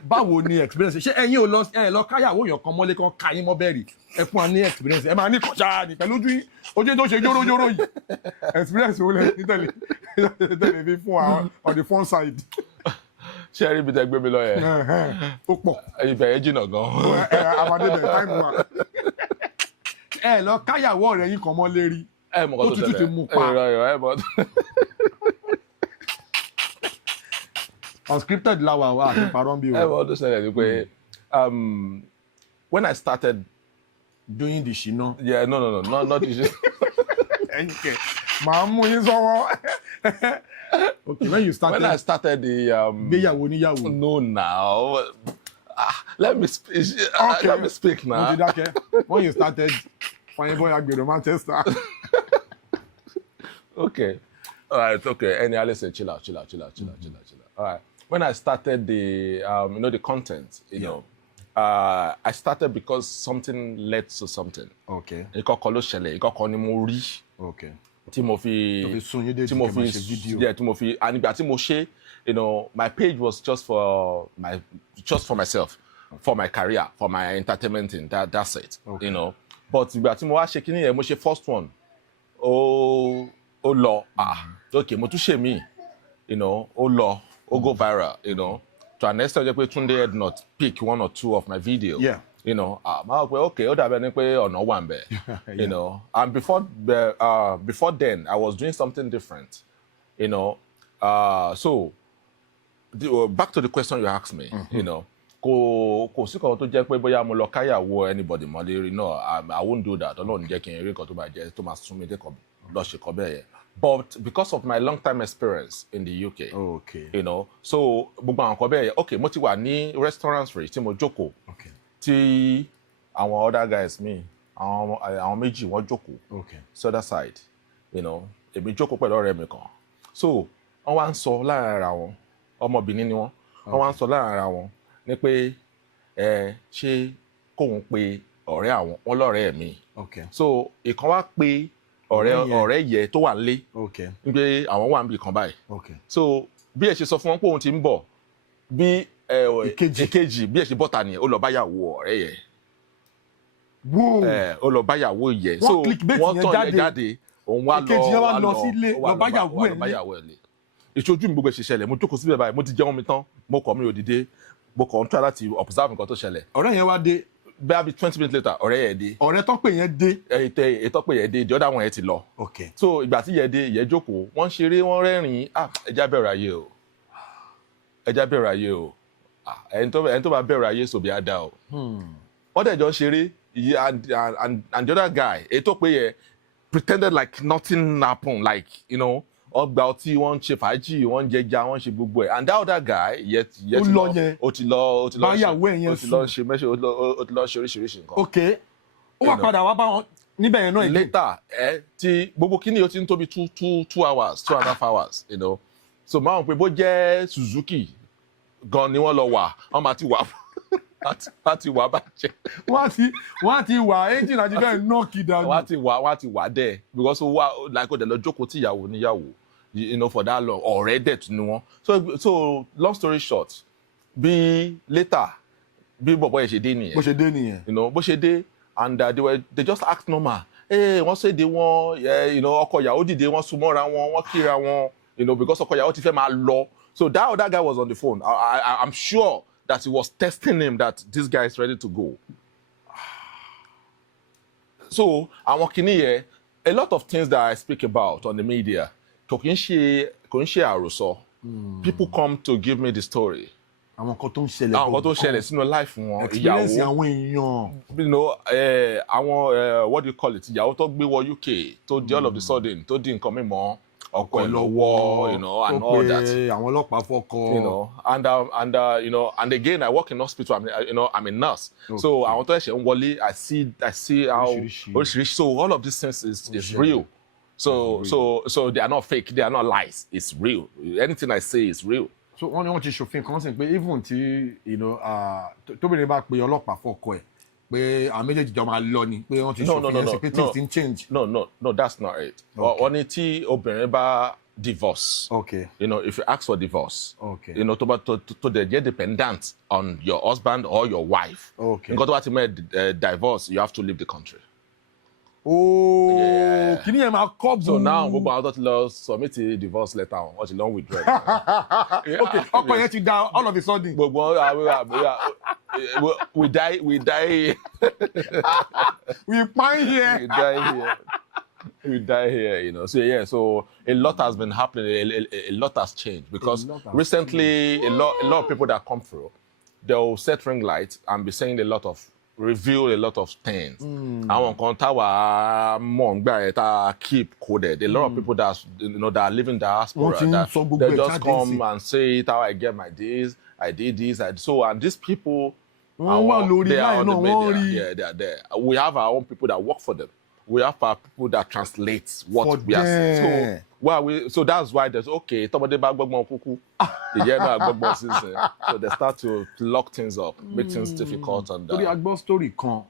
báwo ni experience ṣé ẹ̀yin ò lọ káyàwó yàn kan mọ́lé kan ká yín mọ́ bẹ́ẹ̀rì ẹ fún wa ní experience ẹ máa ní kọjá ní pẹ̀lú ojú tó ṣe yóró yìí experience wo lẹ ní tẹ̀lé fi fún wa on the fun side. ṣé ẹ rí ibi tẹ gbé mi lọ yẹn ó pọ̀ ibẹ̀ yẹn jìnnà gan. àmàdé bẹ̀ táìmù wa ẹ lọ káyàwó ọ̀rẹ́ yín kan mọ́lé rí tó tútù ti mú pa. Unscripted lawa wa àti parombi o. ẹ mọ̀ tó ṣẹlẹ̀ ni pé when I started doing the shina. Yeah, no, not the shina. Okay, màá mú yín sọ́wọ́. Okay, when you started. When I started the gbéyàwó níyàwó. No, now. Let me speak. Okay. Let me speak now. When you started, fine boy Agbero Manchester. Okay. All right. Okay. Any Allison, chill out. All right. When I started the the content, you know, I started because something led to something. Okay. Ìkọ̀kọ̀ ló ṣẹlẹ̀, ìkọ̀kọ̀ ni mo rí. Okay. Tí mo fi ànígbà tí mo ṣe, my page was just for myself, for my career, for my entertainment thing. That's it. Okay. But ìgbà tí mo wá ṣe kíní yẹn, mo ṣe first one. Ó lọ. Okay, mo tún ṣe mí. Ó lọ. Ó go viral, to an extent that Tunde had not pick one or two of my videos. Yeah. Okay, ó dàbí ẹni pé ọ̀nà wà ńbẹ̀. And before then, I was doing something different. So back to the question you asked me, kò sí kan tó jẹ́ pé bóyá mo lọ káyàwó anybody mọ́lé rí. No, I won't do that. Ọlọ́run jẹ́ kí n rí kan tó bá jẹ́ tó máa sún mi dé kan lọ ṣe kan bẹ́ẹ̀ yẹn. But because of my long-time experience in the UK, so gbogbo àwọn nǹkan bẹ́ẹ̀ yẹn, okay, mo ti wà ní restaurants rẹ̀ tí mo jókòó, tí àwọn other guys mi, àwọn méjì wọ́n jókòó, sí other side, èmi jókòó pẹ̀lú ọ̀rẹ́ mi kan. So wọ́n wá ń sọ láàrin ara wọn, ọmọbìnrin ni wọ́n wá ń sọ láàrin ara wọn ní pé ṣé kóun pe ọ̀rẹ́ àwọn, wọ́n lọ́rẹ́ mi. So ìkan wá pe ọ̀rẹ́ yẹ tó wà nílé pé àwọn wà níbi kan báyìí. So bí ẹ ṣe sọ fún wọn pé òun ti ń bọ̀, bí èkejì bí ẹ ṣe bọ́ta nìyẹn, ó lọ báyàwó ọ̀rẹ́ yẹ. Ó lọ báyàwó yẹ. So wọ́n tọ̀ yẹ jáde, òun wá lọ sílé lọ báyàwó ẹ̀ lé. Ìṣojú mi gbogbo ẹ̀ ṣe ṣẹlẹ̀, mo jókòó síbẹ̀ báyìí, mo ti jẹun mi tán, mo kọ̀ mi ò dìde, mo kàn ń try láti observe nǹkan tó ṣẹlẹ̀. Ọ̀rẹ́ yẹn wá dé. Bí 20 minutes later, ọ̀rẹ́ yẹn dé. Ọ̀rẹ́ tó pè yẹn dé. Ètò pè yẹn dé, the other one yẹn ti lọ. Okay. So ìgbà tí yẹn dé, yẹn jókòó, wọ́n ṣeré, wọ́n rẹ́rìn-ín, ẹja bẹ̀rù ayé o. Ẹja bẹ̀rù ayé o. Ẹni tó bá bẹ̀rù ayé sòbí á dá o. Wọ́n dẹ̀ jọ ṣeré, and the other guy, ètò pé yẹn pretended like nothing happened, like, ọgbà ọtí wọ́n ń ṣe fàájì, wọ́n ń jẹja, wọ́n ń ṣe gbogbo ẹ̀. And that other guy ó ti lọ ṣe oríṣiríṣi nǹkan. Okay, ó wá padà wá bá wọn níbẹ̀ yẹn náà. Later tí gbogbo kíní ó ti ń tóbi 2 hours, 2.5 hours, so máa ń pè bó jẹ́ Suzuki gan ni wọ́n lọ wà, wọ́n máa ti wà láti wà bàjẹ́. wọ́n ti wà engine àti bẹ́ẹ̀ nọ́ọ̀kì dànù. wọ́n ti wà dẹ̀ because ó wà like ó dẹ̀ lọ jókòó tí ìyàwó níyàwó for that long, ọ̀rẹ́ dẹ̀ tún ni wọ́n. So long story short, bí later bí bọ̀bọ̀ yẹn ṣe dé nìyẹn. bó ṣe dé nìyẹn. Bó ṣe dé and they just act normal. Wọ́n ṣèdè wọn, ọkọ ìyàwó dìde, wọ́n súnmọ́ra wọn, wọ́n kíra wọn, because ọkọ ìyàwó ti fẹ́ máa lọ. So that other guy was on the phone. I'm sure that he was testing him that this guy is ready to go. So àwọn kìíní yẹn, a lot of things that I speak about on the media kò kí ń ṣe àròsọ. People come to give me the story. Àwọn kan tó ń ṣẹlẹ̀ sínú life wọn. Experience àwọn èèyàn. Àwọn what do you call it? Ìyàwó tó gbé wọ UK tó di all of the sudden tó di nǹkan mímọ́. ọkọ ẹ̀ lọ́wọ́, and all that. Àwọn ọlọ́pàá fọ́kọ. And again, I work in hospital. I'm a nurse. Okay. So àwọn tó ẹ̀ṣẹ̀ ń wọlé, I see how oríṣiríṣi. So all of these things is real. So they are not fake. They are not lies. It's real. Anything I say is real. So wọ́n ní wọ́n ti ṣòfin kan sí pé even tí tóbìnrin bá pe ọlọ́pàá fọ́kọ ẹ̀ pé àwọn méjèèjì jọ máa lọ ni pé wọ́n ti ṣòfin ẹ̀sìn pé things ń change. No, that's not it. Wọ́n ní tí obìnrin bá divorce. Okay. If you ask for divorce. Okay. To get dependent on your husband or your wife. Okay. Nǹkan tó bá ti mẹ́ divorce, you have to leave the country. Kí ni ẹ máa kọ́ bù. So now gbogbo àwọn tó ti lọ submit a divorce letter wọ́n ti lọ withdraw. Okay, ọkọ yẹn ti da all of a sudden. Gbogbo we die. We pine here. We die here, So a lot has been happening. A lot has changed because recently a lot of people that come through, they'll set ring lights and be saying reveal a lot of things. Àwọn kan táwa mọ̀ ń gbà ẹ̀ tá keep coded. A lot of people that are living diaspora they just come and say how I get my days, I did this, and these people they are on the media. They are there. We have our own people that work for them. We have our people that translate what we are saying. So that's why there's somebody bá gbọ́gbọ́n kúkú. So they start to lock things up, make things difficult. And torí agbọ́ story kan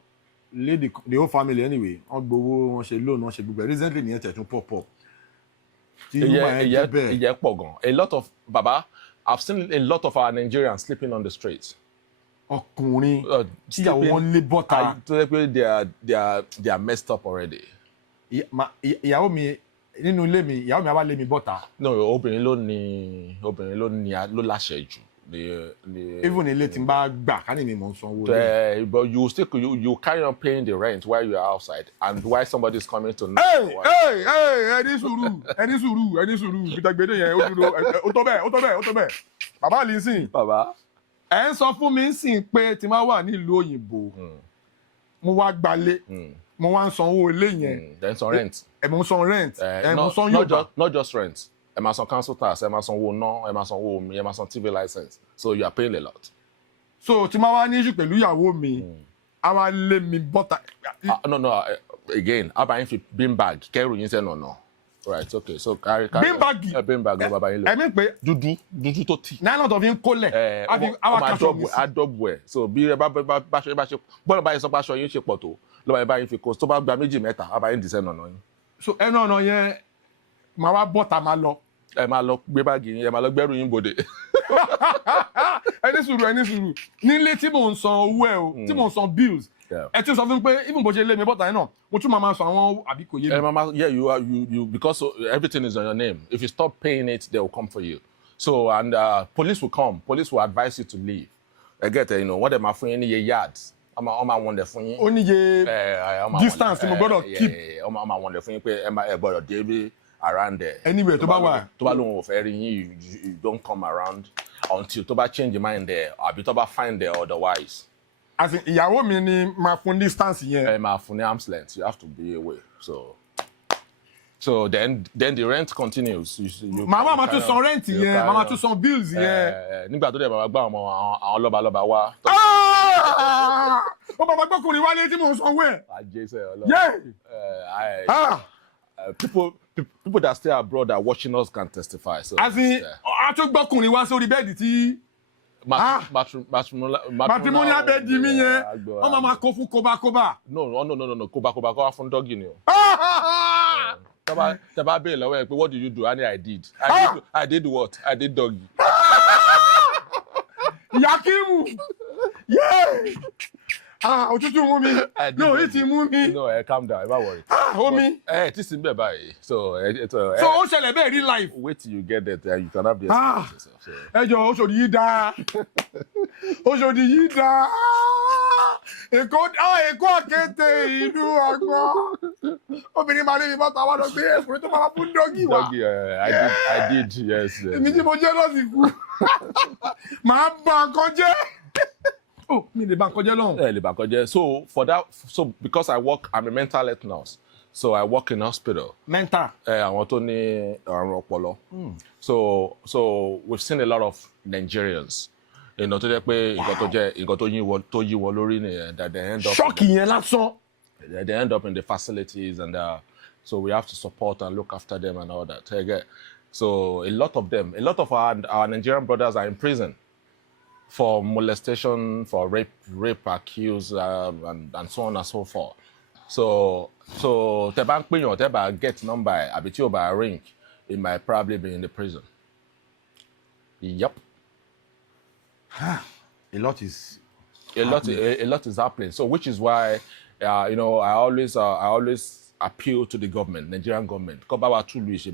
lady the whole family anyway wọ́n gbowó wọ́n ṣe loan wọ́n ṣe gbogbo recently nìyẹn tẹ̀ tún pop up. Ìyẹn pọ̀ gan. A lot of Baba, I've seen a lot of our Nigerians sleeping on the streets. Ọkùnrin tíyàwó wọn lé bọ́ta. To say pé they are messed up already. Ìyàwó mi nínú ilé mi ìyàwó mi á wá lé mi bọ́ta. No, obìnrin ló láṣẹ jù. Even ilé tí n bá gbà ká ní mi mò ń sanwó. But you carry on paying the rent while you are outside, and while somebody is coming to. ẹni sùúrù gbẹdẹgbẹdẹ yẹn ó tó bẹ́ẹ̀. Bàbá Allison. Bàbá. Ẹ ń sọ fún mi sìn pé tí máa wà nílùú òyìnbó mo wá gbalé mo wá ń sanwó ilé yẹn. Then some rent. Ẹ mo san rent. Ẹ mo san yóò. Not just rent. Ẹ máa san council tax, ẹ máa san owó iná, ẹ máa san owó omi, ẹ máa san TV license. So you are paying a lot. So tí máa wá ní issue pẹ̀lú ìyàwó mi a máa lé mi bọ́ta. No. Again, abayin fi bin bag kẹrù yín sẹ́nu ọ̀nà. Right, okay, so carry. Bin bag ló bàbá yín lò. Ẹ̀mí pé dúdú tó tì. Nylon tó fi ń kólẹ̀. Ọmọ àdọ́bù ẹ̀. So bí ẹ bá ṣe bọ́ọ̀lù báyìí sọ pé aṣọ yín ṣe pọ̀ tó ló bá yín fi kó tó bá gba méjì mẹ́ta abayin dì sẹ́nu ọ̀nà yín. So ẹnu ọ̀nà yẹn máa wá bọ́ta máa lọ. Ẹ máa lọ gbé báàgì yín, ẹ máa lọ gbẹ́rù yín bòde. Ẹni sùúrù. Nílé tí mò ń san owó ẹ̀ o, tí mò ń san bills. Ẹ ti sọ fún mi pé even bó ṣe lé mi bọ́ta yẹn náà, mo tún máa san àwọn àbí kò yé mi. Yeah, you because everything is on your name. If you stop paying it, they will come for you. So and police will come. Police will advise you to leave. I get it, wọ́n dẹ̀ máa fún yín ní iye yards. Ọmọ àwọn ọ̀dẹ̀ fún yín. Ó ní iye distance tí mo gbọ́dọ̀ keep. Ọmọ àwọn ọ̀dẹ̀ fún yín pé ẹ gbọ́dọ̀ dé bí around there. Anywhere tó bá wà. Tó bá lóun ò fẹ́ rí yín, you don't come around until tó bá change your mind there àbí tó bá find there otherwise. As in ìyàwó mi ni máa fún distance yẹn. Ẹ máa fún ní arm's length, you have to be away. So then the rent continues. Màmá máa tún san rent yẹn, màmá tún san bills yẹn. Nígbà tó dẹ̀ bàbá gbá àwọn lọ́balọ́ba wá. Ó bàbá gbọ́kùnrin wálé tí mò ń sanwó ẹ̀. Àjẹsẹ̀ Ọlọ́run. People that stay abroad are watching us can testify. So, as in, a tún gbọ́kùnrin wá sórí bẹ́ẹ̀dì tí. Matrimonial bed di mi yẹn. Wọ́n máa kó fún kóbákóbá. No, kóbákóbá kó wá fún dọ́gì ni o. Tẹ́ bá béèrè lọ́wọ́ ẹ pé what did you do? I did. I did what? I did doggy. Yakimu. Òtútù mú mi. No, it mú mi. No, calm down, don't worry. Omi. Tí sì ń bẹ̀ báyìí. So ó ṣẹlẹ̀ bẹ́ẹ̀ real life. Wait till you get there, you can have the experience yourself. Ẹ jọ̀ọ́ Òṣòdì yìí dáa. Òṣòdì yìí dáa. Èkó àkété ìlú ọgbọ́n. Obìnrin máa ní mi bọ́ta wá lọ gbé ẹ̀sùn tó máa fún dọ́gì wá. Dọ́gì, I did, yes. Èmi tí mo jẹ́ lọ́sì kú. Màá bà nǹkan jẹ́. Mi lè bà nǹkan jẹ́ lọ́hùn. Lè bà nǹkan jẹ́. So because I'm a mental health nurse. So I work in hospital. Mental. Àwọn tó ní àrùn ọpọlọ. So we've seen a lot of Nigerians. Tó jẹ́ pé nǹkan tó yí wọ lórí nìyẹn that they end up. Shocking yẹn lásán. They end up in the facilities and so we have to support and look after them and all that. Again. So a lot of our Nigerian brothers are in prison for molestation, for rape accused, and so on and so forth. So tẹ́ bá ń pèyàn, tẹ́ bá get number àbí tí ó bá ring, it might probably be in the prison. Yep. A lot is happening. So which is why, I always appeal to the government, Nigerian government,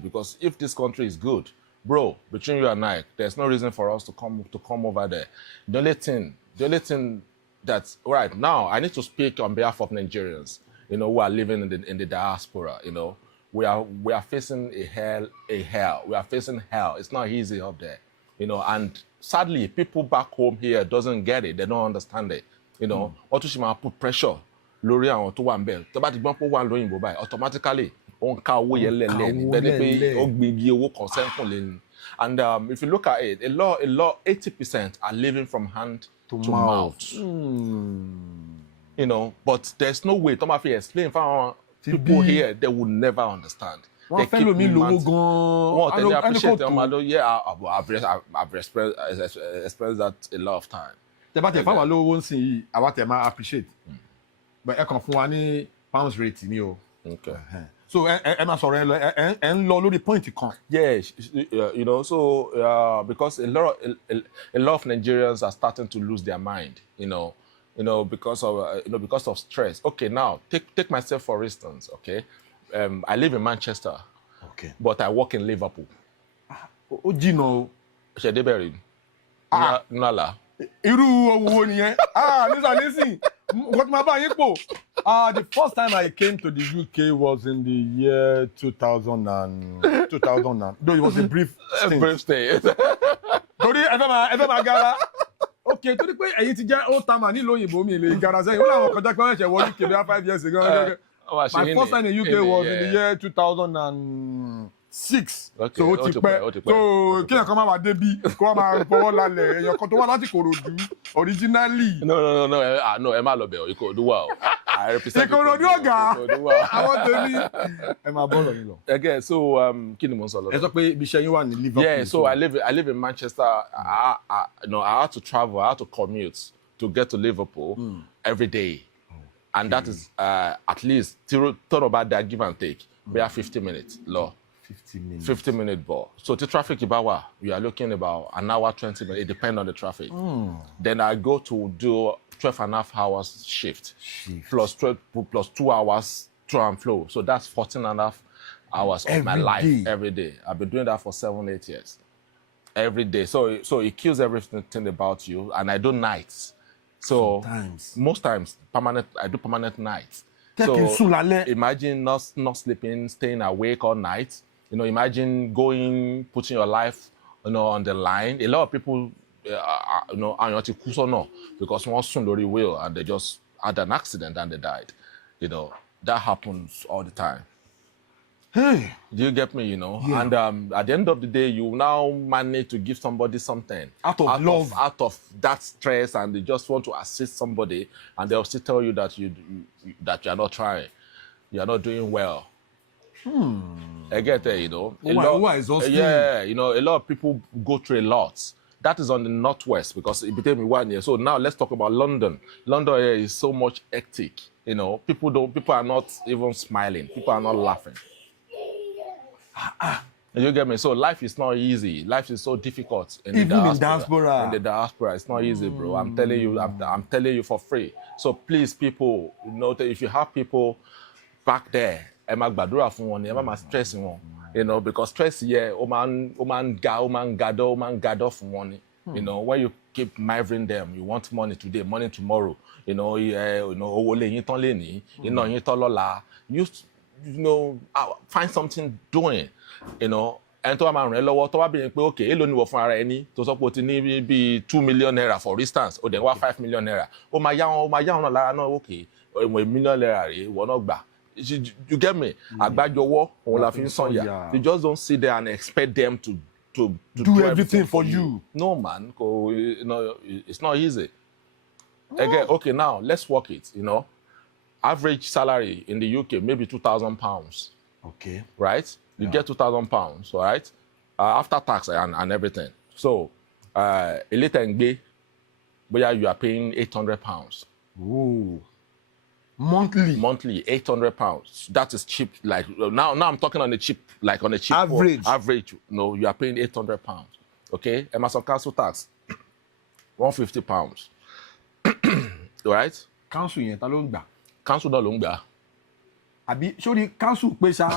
because if this country is good, bro, between you and I, there's no reason for us to come over there. The only thing that's right now, I need to speak on behalf of Nigerians, who are living in the diaspora. We are facing a hell. We are facing hell. It's not easy up there, and sadly, people back home here doesn't get it. They don't understand it. Otushima put pressure. Lórí àwọn tó wà ńbẹ̀ tó bá ti gbọ́n pé ó wà lóyìnbó báyìí automatically ó ń ká owó yẹn lẹ́lẹ́ ní bẹ́ẹ̀ ni pé ó gbingi owó kan sẹ́ńkùn lé ní. And if you look at it, a lot 80% are living from hand to mouth. But there's no way tó máa fi explain fáwọn people here, they will never understand. Wọ́n fẹ́ lómi lówó gan-an. Wọ́n appreciate them. I've experienced that a lot of time. Tẹ́ bá tẹ̀ fáwọn lówó ń sìn yìí, àwa tẹ̀ máa appreciate. But ẹ kàn fún wa ní pounds rate ni o. Okay. So ẹ máa sọ̀rọ̀ ẹ ń lọ lórí point kan. Yes, because a lot of Nigerians are starting to lose their mind, because of stress. Okay, now take myself for instance. Okay, I live in Manchester. Okay. But I work in Liverpool. Ó jìnnà o. Ṣèdébẹ̀rì. Nala. Irú owó nìyẹn. Listen. What my buying po? The first time I came to the UK was in the year 2000. Though it was a brief stint. Brief stay. Torí ẹfẹ ma gara. Okay, torí pé ẹ̀yin ti jẹ́ old timer ní lóyìnbó mi lè gara sẹ́yìn. Ó láwọn kọjá pé wọ́n ṣe wọ UK bí 5 years ago. My first time in UK was in the year 2006. Okay, so ó ti pẹ́. So kí ẹ̀kan máa wà débi kó wọ́n máa fọwọ́ lálẹ́ ẹ̀yàn kan tó wá láti Ìkòròdú originally. No, ẹ má lọ bẹ̀ ọ́ Ìkòròdú wà o. Ìkòròdú ọ̀gá àwọn tèmi ẹ máa bọ́ lọ yín lọ. Again, so kí ni mo ń sọ lọ. Ẹ sọ pé ibi iṣẹ́ yín wà ní Liverpool. Yeah, so I live in Manchester. I had to travel. I had to commute to get to Liverpool every day, and that is at least thought about that give and take. We are 50 minutes long. 50 minute ball. So the traffic ibawa, we are looking about an hour, 20 minutes. It depends on the traffic. Then I go to do 12.5 hours shift. Plus 2 hours to and flow. So that's 14.5 hours of my life every day. I've been doing that for 7-8 years. Every day. So it kills everything about you. And I do nights. So most times I do permanent nights. So imagine not sleeping, staying awake all night. Imagine putting your life, on the line. A lot of people, because one soon lorry wheel and they just had an accident and they died. That happens all the time. Hey, do you get me? Yeah. And at the end of the day, you now manage to give somebody something out of love, out of that stress, and they just want to assist somebody, and they'll still tell you that you are not trying, you are not doing well. I get it, a lot of people go through a lot. That is on the northwest because it became 1 year. So now let's talk about London. London here is so much hectic. People are not even smiling. People are not laughing. You get me? So life is not easy. Life is so difficult in the diaspora. In the diaspora, it's not easy, bro. I'm telling you for free. So please, people, if you have people back there, ẹ má gbàdúrà fún wọn ni, ẹ má máa stress wọn, because stress here, ó máa ń gather fún wọn ni. When you keep marrying them, you want money today, money tomorrow. Owó lè yín tán lénìí, iná yín tán lọ́la. Find something doing. Ẹni tó wá máa ràn ẹ́ lọ́wọ́ tó wá bẹ̀rẹ̀ pé okay, èló ni wọ̀ fún ara ẹni tó sọ pé o ti ní bíi 2 million naira for instance, o dẹ̀ wá 5 million naira. Ó máa yá wọn náà lára náà okay, $1 million rèé, ìwọ náà gbà. You get me? Àgbájọwọ́ òun la fi ń sọ̀yà. You just don't sit there and expect them to do everything for you. No, man. It's not easy. Again, okay, now let's work it. Average salary in the UK maybe £2,000. Okay. Right? You get £2,000, right? After tax and everything. So, but you are paying £800. Ooh. Monthly, £800. That is cheap. Like now I'm talking on a cheap average. No, you are paying £800. Okay, Emerson council tax, £150. Right? Council yẹn ta ló ń gbà. Council náà ló ń gbà. Àbí sórí council pé ṣá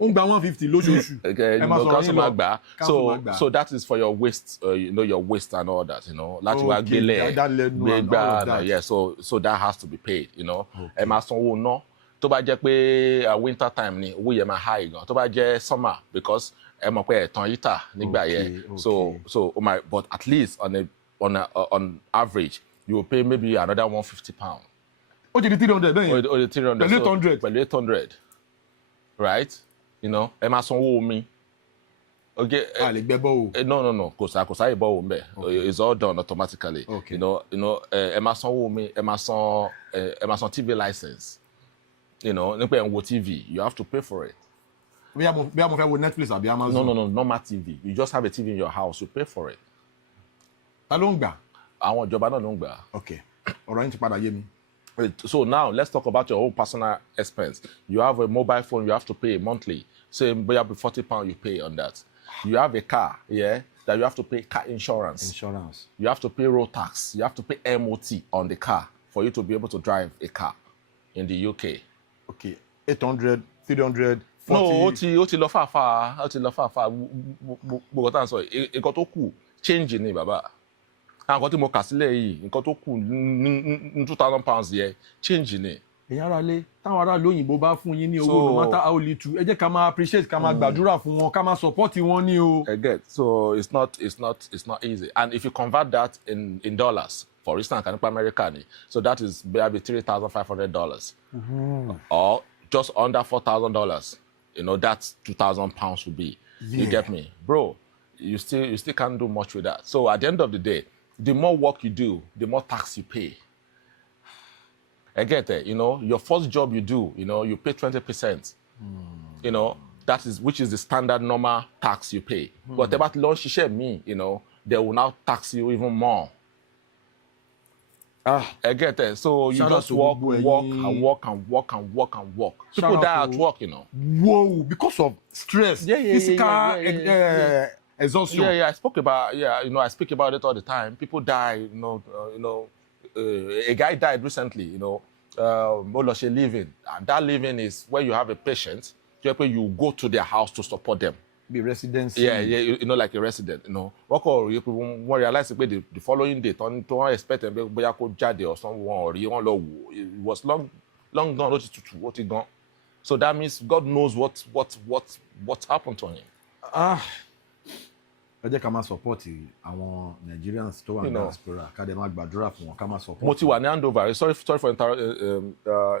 ó ń gba £150 lóṣooṣù. Okay, council máa gbà. So that is for your waste, your waste and all that, láti wá gbélé. Yeah, so that has to be paid, Ẹ máa sanwó ná. Tó bá jẹ́ pé winter time ni owó yẹn máa high gan. Tó bá jẹ́ summer because ẹ mọ̀ pé ẹ̀tàn yìí tà nígbà yẹn. So but at least on average you will pay maybe another £150. Ó ti di 300 bẹ́ẹ̀ yẹn. Ó di 300. Pẹ̀lú 800. Right? Ẹ máa sanwó omi. Okay. A lè gbẹ́ bọ́ọ̀. No. Kò sáyè bọ́ọ̀ ń bẹ̀. It's all done automatically. Okay. Ẹ máa sanwó omi, ẹ máa san TV license. Nípa ẹ̀ ń wo TV, you have to pay for it. Bí a mo fẹ́ wo Netflix àbí Amazon. No, normal TV. You just have a TV in your house, you pay for it. Ta ló ń gbà? Àwọn ìjọba náà ló ń gbà. Okay. Ọ̀rọ̀ yín ti padà yé mi. So now let's talk about your own personal expense. You have a mobile phone, you have to pay monthly. Say maybe £40 you pay on that. You have a car, that you have to pay car insurance. You have to pay road tax. You have to pay MOT on the car for you to be able to drive a car in the UK. Okay, 800, 300, 40. No, ó ti lọ fàáfàá. Gbogbo tá à ń sọ nǹkan tó kù change ni bàbá. Nǹkan tí mo kà sílẹ̀ yìí nǹkan tó kù ní £2,000 yẹn change ni. Ẹ̀yin ará ilé táwọn ará lóyìnbó bá fún yín ní owó no matter how little ẹ jẹ́ ká máa appreciate ká máa gbàdúrà fún wọn ká máa support wọn ní o. So it's not easy, and if you convert that in dollars, for instance kanipa America ni, so that is maybe $3,500 or just under $4,000. That's £2,000 would be. Yeah. You get me, bro? You still can't do much with that. So at the end of the day, the more work you do, the more tax you pay. I get it. Your first job you do, you pay 20%. Which is the standard normal tax you pay. But about launch share me, they will now tax you even more. I get it. So you just work. People die at work, Whoa, because of stress, physical exhaustion. I spoke about I speak about it all the time. People die, a guy died recently, living. And that living is where you have a patient, you go to their house to support them. Be residency. Yeah, like a resident, One realize the following day, don't expect them or someone or it was long gone, what he gone. So that means God knows what happened to him. Ẹ jẹ́ ká máa support àwọn Nigerians tó wà ní diaspora ká dẹ̀ máa gbàdúrà fún wọn ká máa support. Mo ti wà ní handover, sorry for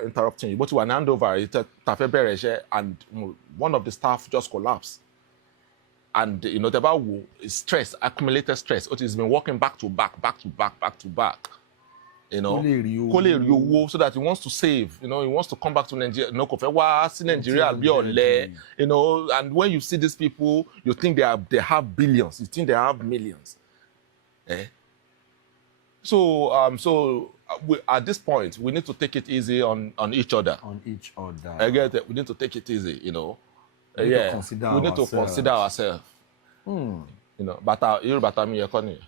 interrupting you. Mo ti wà ní handover tá fẹ́ bẹ̀rẹ̀ iṣẹ́, and one of the staff just collapsed. And tẹ́ bá wò stress, accumulated stress. It has been working back to back. Kó lè rí owó, so that he wants to save. He wants to come back to Nigeria. Kò fẹ́ wá sí Nigeria bí ọ̀lẹ. And when you see these people, you think they have billions. You think they have millions. So at this point, we need to take it easy on each other. I get it. We need to take it easy. We need to consider ourselves. Bàtà mi yẹ kọ́ ni.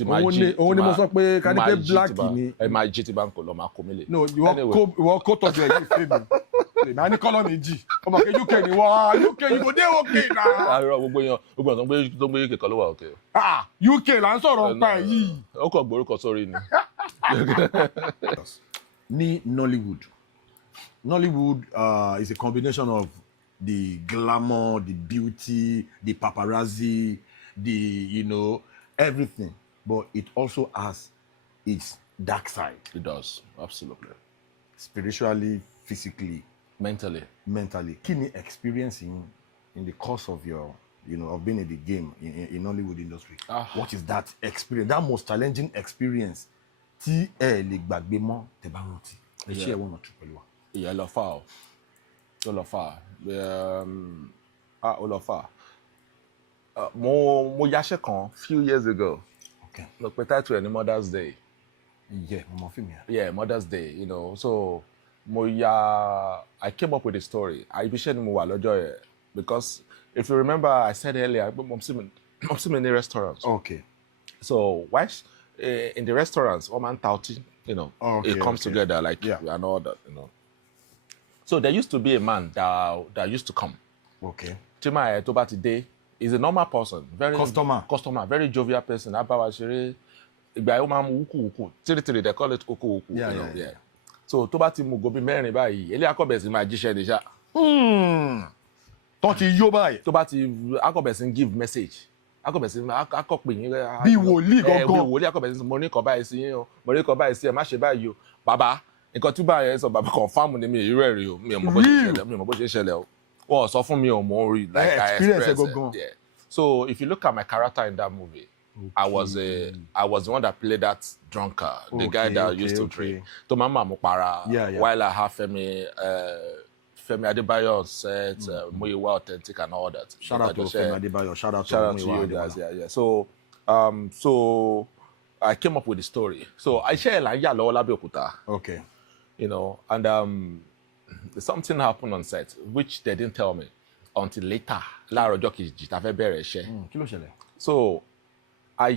Òun ni mo sọ pé ká ní pé black ni. Ẹ máa jí tí bá ń kó lọ máa kó mi lè. No, ìwọ kó tọ́jú ẹ̀ yìí fẹ́ mi. Màá ní kọ́lọ́ méjì. Ọmọ kẹ́ UK ni wọ́n. UK yìí kò dé òkè náà. Àárọ̀ gbogbo èèyàn tó ń gbé UK kan ló wà òkè. UK là ń sọ̀rọ̀ nípa ẹ̀ yìí. Ó kàn gbórúkọ sórí ni. Ní Nollywood is a combination of the glamour, the beauty, the paparazzi, everything. But it also has its dark side. It does, absolutely. Spiritually, physically, Mentally. Kí ni experience in the course of your, of being in the game in Nollywood industry? What is that experience, that most challenging experience tí ẹ lè gbàgbé mọ́ tẹ́ bá rántí? Ẹ share one or two pẹ̀lú wa. Yeah, lọ far. Ó lọ far. Mo yáṣẹ́ kan few years ago. Okay. Lọ pé title ẹ̀ ní Mother's Day. Yeah, mo mọ̀ fíìmù yẹn. Yeah, Mother's Day, so I came up with a story. Ibiṣẹ́ ni mo wà lọ́jọ́ yẹn because if you remember, I said earlier, I'm still in the restaurants. Okay. So in the restaurants, all man touting, it comes together like and all that, So there used to be a man that used to come. Okay. Chima tó bá ti dé, is a normal person, very customer, very jovial person. Abawa ṣeré, ìgbà yẹn ó máa mu wuku. Tiri, they call it wuku. Yeah. So tó bá ti mu gobi mẹ́rin báyìí, ilé akọ̀bẹ̀ sí máa jíṣẹ́ ní ṣá. Tó ti yó báyìí. Tó bá ti akọ̀bẹ̀ sí give message. Akọ̀bẹ̀ sí akọ̀pẹ̀ yín. Bí wòlíì gangan. Bí wòlíì akọ̀bẹ̀ sí mo ní kọ̀ báyìí sí yín o. Mo ní kọ̀ báyìí sí ẹ má ṣe báyìí o. Bàbá, nǹkan tí báyẹn sọ bàbá confirm ní mi irú ẹ̀ rí o. Mi ò mọ̀ bó ṣe ṣẹlẹ̀ o. Wọ́n sọ fún mi ò mọ̀ orí like I experienced it. Yeah. So if you look at my character in that movie, I was the one that played that drunkard, the guy that used to drink. To Mama Mupara, while I have Femi Adebayo on set, Muyiwa Authentic and all that. Shout out to Femi Adebayo. Shout out to you guys. Yeah. So I came up with the story. So I share like Labeokuta. Okay. And something happened on set which they didn't tell me until later. Láàárọ̀ ọjọ́ kejì tá fẹ́ bẹ̀rẹ̀ iṣẹ́. Kí ló ṣẹlẹ̀? So a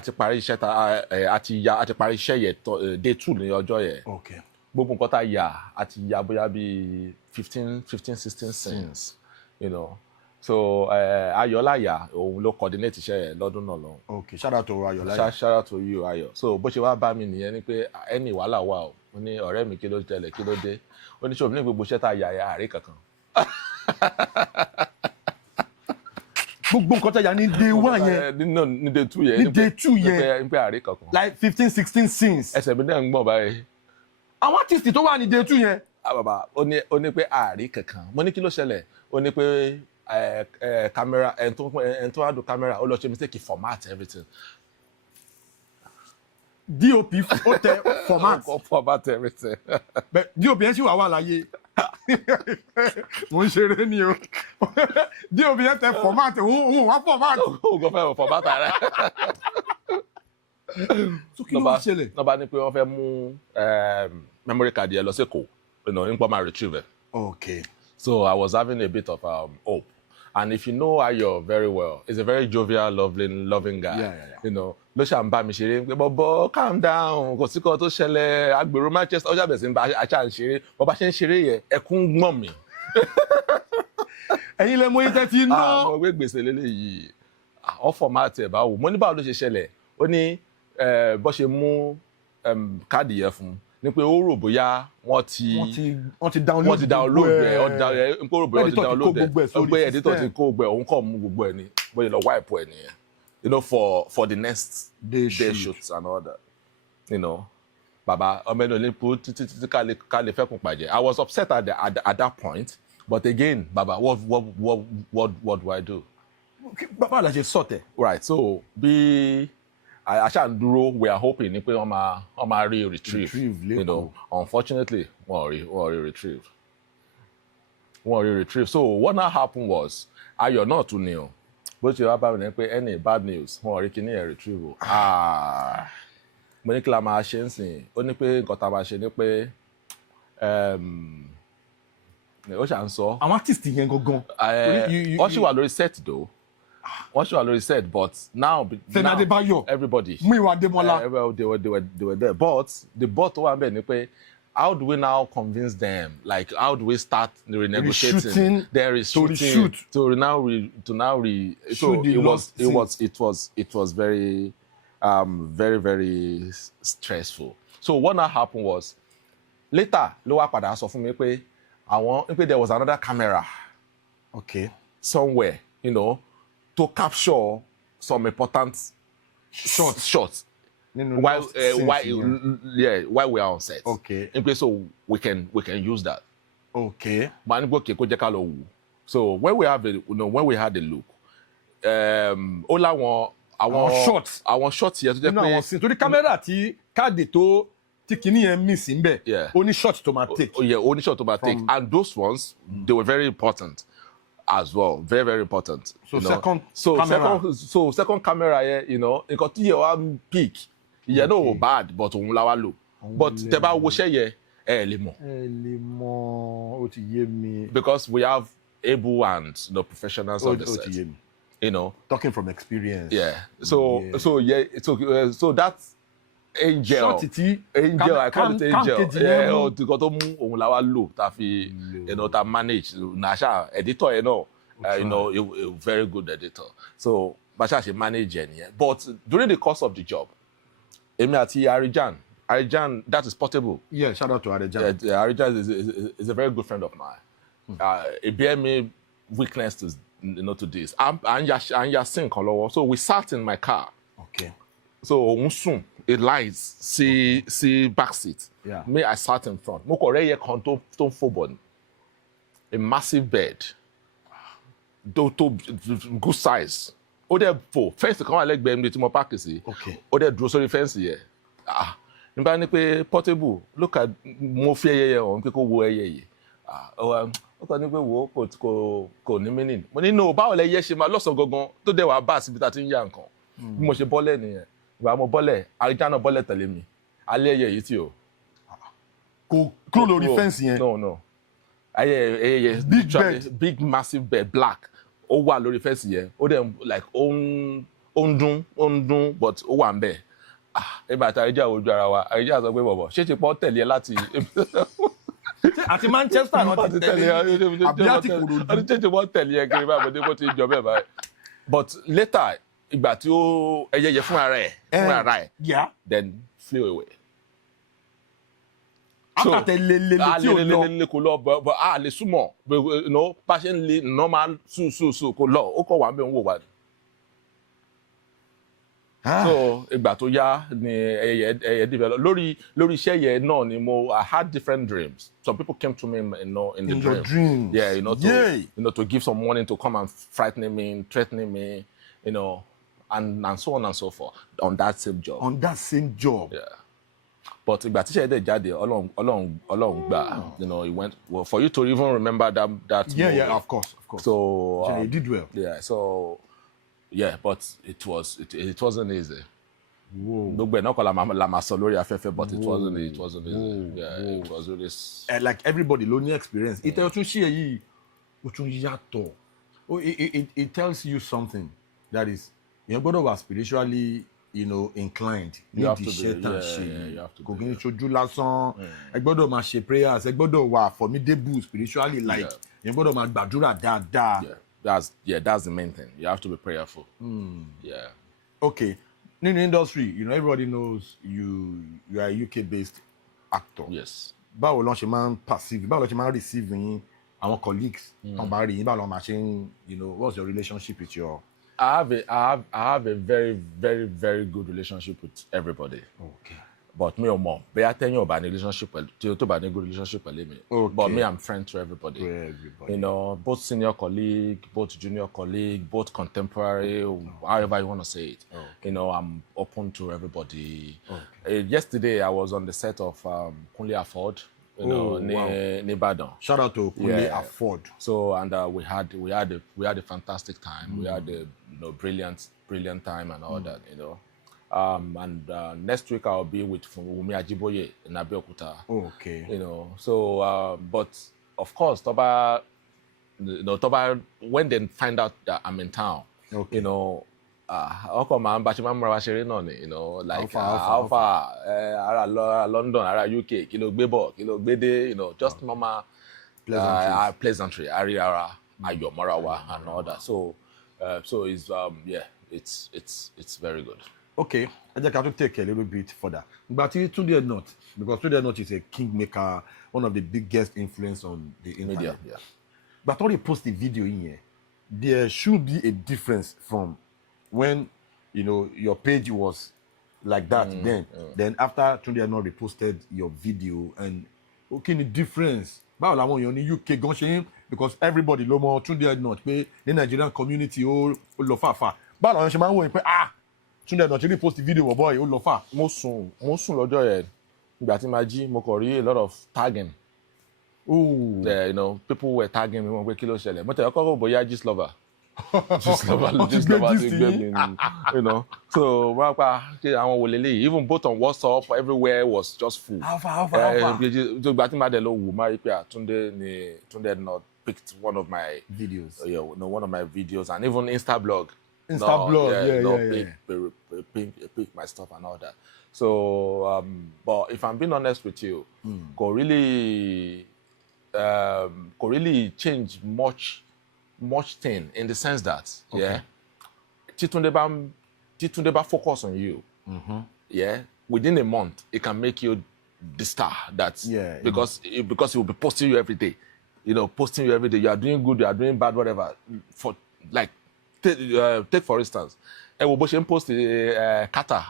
ti parí iṣẹ́ yẹn day 2 ní ọjọ́ yẹn. Okay. Gbogbo nǹkan tá a ti ya bóyá bí 15-16 scenes, So Ayọ̀láyà òun ló coordinate iṣẹ́ yẹn lọ́dún náà lọ. Okay, shout out to Ayọ̀láyà. Shout out to you, Ayọ̀. So bó ṣe wá bá mi nìyẹn ni pé ẹni wàhálà wà o. Mo ní ọ̀rẹ́ mi kí ló tẹ̀lé kí ló dé. Ó ní ṣòwò ní gbogbo iṣẹ́ tá a yà àárẹ̀ kankan. Gbogbo nǹkan tẹ̀yà ní day 1 yẹn. Ní day 2 yẹn. Ní day 2 yẹn. Ní pé àárẹ̀ kankan. Like 15-16 scenes. Ẹsẹ̀ mi náà ń gbọ̀n báyìí. Àwọn artist tó wà ní day 2 yẹn. Bàbá ó ní pé àárẹ̀ kankan. Mo ní kí ló ṣẹlẹ̀? Ó ní pé camera ẹni tó wá do camera ó lọ ṣe mistake format everything. DOP ó tẹ format everything. But DOP yẹn sì wà láyé. Mo ń ṣeré ni o. DOP yẹn tẹ format òun wá format. Ó gbọ́ fẹ́ format rẹ̀. So kí ló ń ṣẹlẹ̀? Wọ́n bá ní pé wọ́n fẹ́ mú memory card yẹn lọ sí Èkó, nípa máa retrieve it. Okay. So I was having a bit of hope. And if you know Ayo very well, he's a very jovial, loving guy. Yeah. Ló ṣà ń bá mi ṣeré pé bọ́bọ́ calm down, kò sí kan tó ṣẹlẹ̀, agbèrò Manchester ọjà bẹ̀rẹ̀ sí ń bá aṣá ń ṣeré, bọ́bá ṣe ń ṣeré yẹn, ẹkún gbọ̀n mi. Ẹ̀yin lẹ mọ iṣẹ́ tí ń ná. Mo gbé gbèsè lélẹ́yìí, ọ fọ̀mátì ẹ̀ báwo, mo ní báwo ló ṣe ṣẹlẹ̀, ó ní bó ṣe mú káàdì yẹn fún un. Ní pé ó rò bóyá wọ́n ti download ẹ̀ ń kó rò bóyá wọ́n ti download ẹ̀ pé editor ti kó gbogbo ẹ̀ òun kàn mú gbogbo ẹ̀ ní bóyá lọ wipe ẹ̀ nìyẹn for the next day shoots and all that baba ọmọ ẹni olympo títí ká lè fẹ́kùn pàjẹ́. I was upset at that point, but again baba what do I do? Bàbá la ṣe sọ̀tẹ̀. Right, so bí àṣà ń dúró, we are hoping ni pé wọ́n máa rí retrieve. Unfortunately wọ́n rí retrieve. So what now happened was Ayọ̀ náà tún ni o bó ṣe wá bá mi ní pé any bad news wọ́n rí kíní ẹ̀ retrieve o. Mo ní kí la máa ṣe ń sìn, ó ní pé nǹkan tá a máa ṣe ni pé ó ṣà ń sọ. Àwọn artist yẹn gangan. Wọ́n ṣì wà lórí set though. But now everybody. Muyiwa Ademola. Well, they were there. But the one bẹ̀ ni pé how do we now convince them? Like how do we start renegotiating? There is shooting. It was very very stressful. So what now happened was later ló wá padà sọ fún mi pé there was another camera. Okay. Somewhere, to capture some important shots. while we are on set. Okay. In place, so we can use that. Okay. So when we had the look, all our shots here to nínú àwọn scene torí kámẹ́rà tí káàdì tó tí kìíní yẹn miss ń bẹ̀ ó ní shot tó máa take. Only shot to take, and those ones they were very important as well, very very important. So second camera here, nǹkan tí yẹ wá peak ìyẹn náà bad but òun la wá lò but tẹ́ bá wo ṣẹ́ yẹ ẹ lè mọ̀ ó ti yé mi. because we have able and professionals on the set. Ó ti yé mi. Talking from experience. So that angel, I call it angel. Nǹkan tó mú òun la wá lò tá fi tá manage nasha editor a very good editor. So basha she manage ẹ but during the course of the job èmi àti Arejan, that is Portable. Yeah, shout out to Arejan. Arejan is a very good friend of mine. It bear me weakness to this. And Yasin kan lọ́wọ́. So we sat in my car. Okay. So it lies see back seat. Yeah. Me, I sat in front. Mo kọ̀ rẹ́ yẹ kan tó ń fò bọ̀ ni. A massive bed. To good size. Ó dẹ̀ fò. Fẹ́ǹsì kan wà lẹ́gbẹ̀ẹ́ mi tí mo pààkì sí. Okay. Ó dẹ̀ dúró sórí fẹ́ǹsì yẹ. Nígbà ní pé Portable, look at mo fi ẹyẹ yẹ hàn pé kó wo ẹyẹ yìí. Ó kàn ní pé wo kò ní meaning. Mo ní no báwo lẹ yẹ ṣe máa lọ́sàn gangan tó dẹ̀ wá bá síbi tá a ti ń yá nǹkan. Bí mo ṣe bọ́lẹ̀ nìyẹn. Ìgbà mo bọ́lẹ̀ Arejan náà bọ́lẹ̀ tẹ̀lé mi. Alẹ́ ẹyẹ yìí tí o. Kò kúrò lórí fẹ́ǹsì yẹn. No. Ẹyẹ big massive bed black. Ó wà lórí fẹ́ǹsì yẹn. Ó dẹ̀ like ó ń dún but ó wà ń bẹ̀. Ẹgbẹ́ àti Arejan ojú ara wa. Arejan sọ pé bọ̀bọ̀ ṣé ti pọ́ tẹ̀lé ẹ láti. Àti Manchester náà ti tẹ̀lé àbí àti Kòròdú. Àti ṣé wọ́n tẹ̀lé ẹ kiri báyìí bó ti jọ bẹ́ẹ̀ báyìí. But later ìgbà tí ó ẹyẹ fún ara ẹ̀ then flew away. Àtàtẹ̀ lele tí ò lọ. Lele kò lọ but a lè súnmọ́ bá ṣe ń le normal sùn kò lọ ó kọ̀ wá ń bẹ̀ ń wò wá. So ìgbà tó yá ni ẹyẹ develop lórí iṣẹ́ yẹn náà ni I had different dreams. Some people came to me in the dream. Yeah, to give some warning, to come and frightening me, threatening me, and so on and so forth on that same job. Yeah. But ìgbà tíṣẹ́ dẹ̀ jáde Ọlọ́run gbà, it went well for you to even remember that. Yeah, of course. So you did well. Yeah, so. Yeah, but it wasn't easy. Whoa. But it wasn't easy. Yeah, it was really. Like everybody, lonely experience. It it tells you something that is you're going to be spiritually, inclined. You have to be. You have to be. Prayers. Formidable spiritually, like you're going to gbàdúrà dáadáa. That's the main thing. You have to be prayerful. Yeah. Okay. In the industry, everybody knows you are a UK-based actor. Yes. Báwo ló ṣe máa ń perceive, báwo ló ṣe máa ń receive yín, àwọn colleagues, tán bá rí yín, báwo ló máa ṣe ń, what's your relationship with your... I have a very, very, very good relationship with everybody. Okay. But me or more, but I tell you about relationship, to about a good relationship with me. Okay. But me, I'm friends to everybody. Everybody. Both senior colleague, both junior colleague, both contemporary, however you want to say it. Okay. I'm open to everybody. Okay. Yesterday, I was on the set of Kunle Afford, Nibadan. Shout out to Kunle Afford. So and we had a fantastic time. We had a brilliant time and all that. And next week I'll be with Wumi Ajiboye in Abeokuta. Okay. So but of course Toba, when they find out that I'm in town, okay. Like Alpha, ara London, ara UK, kilo gbebo, kilo gbede, just normal pleasantry, ara ayo morawa and all that. So it's very good. Okay, I just have to take a little bit further. But Tunde Not, because Tunde Not is a kingmaker, one of the biggest influence on the internet. Media, yeah. But when you post the video in here, there should be a difference from when your page was like that then after Tunde Ednut reposted your video and okay the difference báwo làwọn èèyàn ní UK gan ṣe ń because everybody ló mọ Tunde Ednut pé ní Nigerian community ó lọ fàáfà báwo làwọn ṣe máa ń wòye pé Tunde Ednut repost video wọ̀ bọ́ọ̀ ó lọ fà. mo sùn lọ́jọ́ yẹn ìgbà tí màá jí mo kàn rí a lot of tagging. You know, people were tagging me wọ́n pé kí ló ṣẹlẹ̀ mo tẹ̀lé kọ́kọ́ bóyá gist lover gist lover ti gbé mi you know so wọ́n pa ṣe àwọn wò lélẹ́yìí even both on WhatsApp everywhere was just full. Alpha. ìgbà tí màá dẹ̀ lọ wò máa rí pé Tunde Ednut picked one of my videos. One of my videos and even Instablog. Pick my stuff and all that. So, but if I'm being honest with you, could really change much thing in the sense that, Titunde ba focus on you, within a month, it can make you the star because he will be posting you every day. You know, posting you every day. You are doing good, you are doing bad, whatever. For like, take for instance, post kata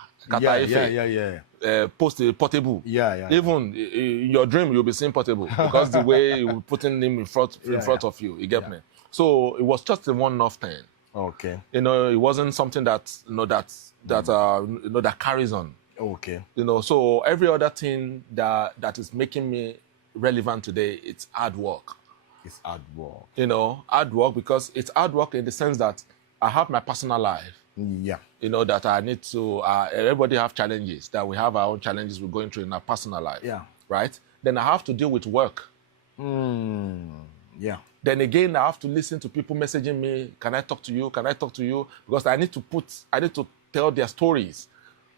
post portable. Even in your dream, you'll be seeing portable because the way you putting him in front of you. You get me? So it was just a one-off thing. Okay. You know, it wasn't something that that carries on. Okay. You know, so every other thing that is making me relevant today, it's hard work. It's hard work. You know, hard work because it's hard work in the sense that I have my personal life. Yeah. You know, that I need to, everybody have challenges, that we have our own challenges we're going through in our personal life. Yeah. Right? Then I have to deal with work. Yeah. Then again, I have to listen to people messaging me, can I talk to you? Can I talk to you? Because I need to tell their stories.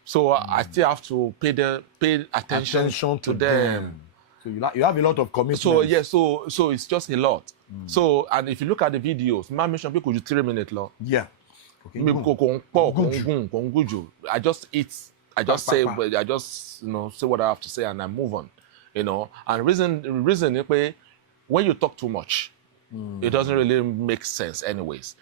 So I still have to pay attention to them. So you have a lot of commitment. So yeah, so it's just a lot. So and if you look at the videos, man mention people you 3 minutes long. Yeah. Okay. I just eat. I just say say what I have to say and I move on. You know, and reason when you talk too much, it doesn't really make sense anyways.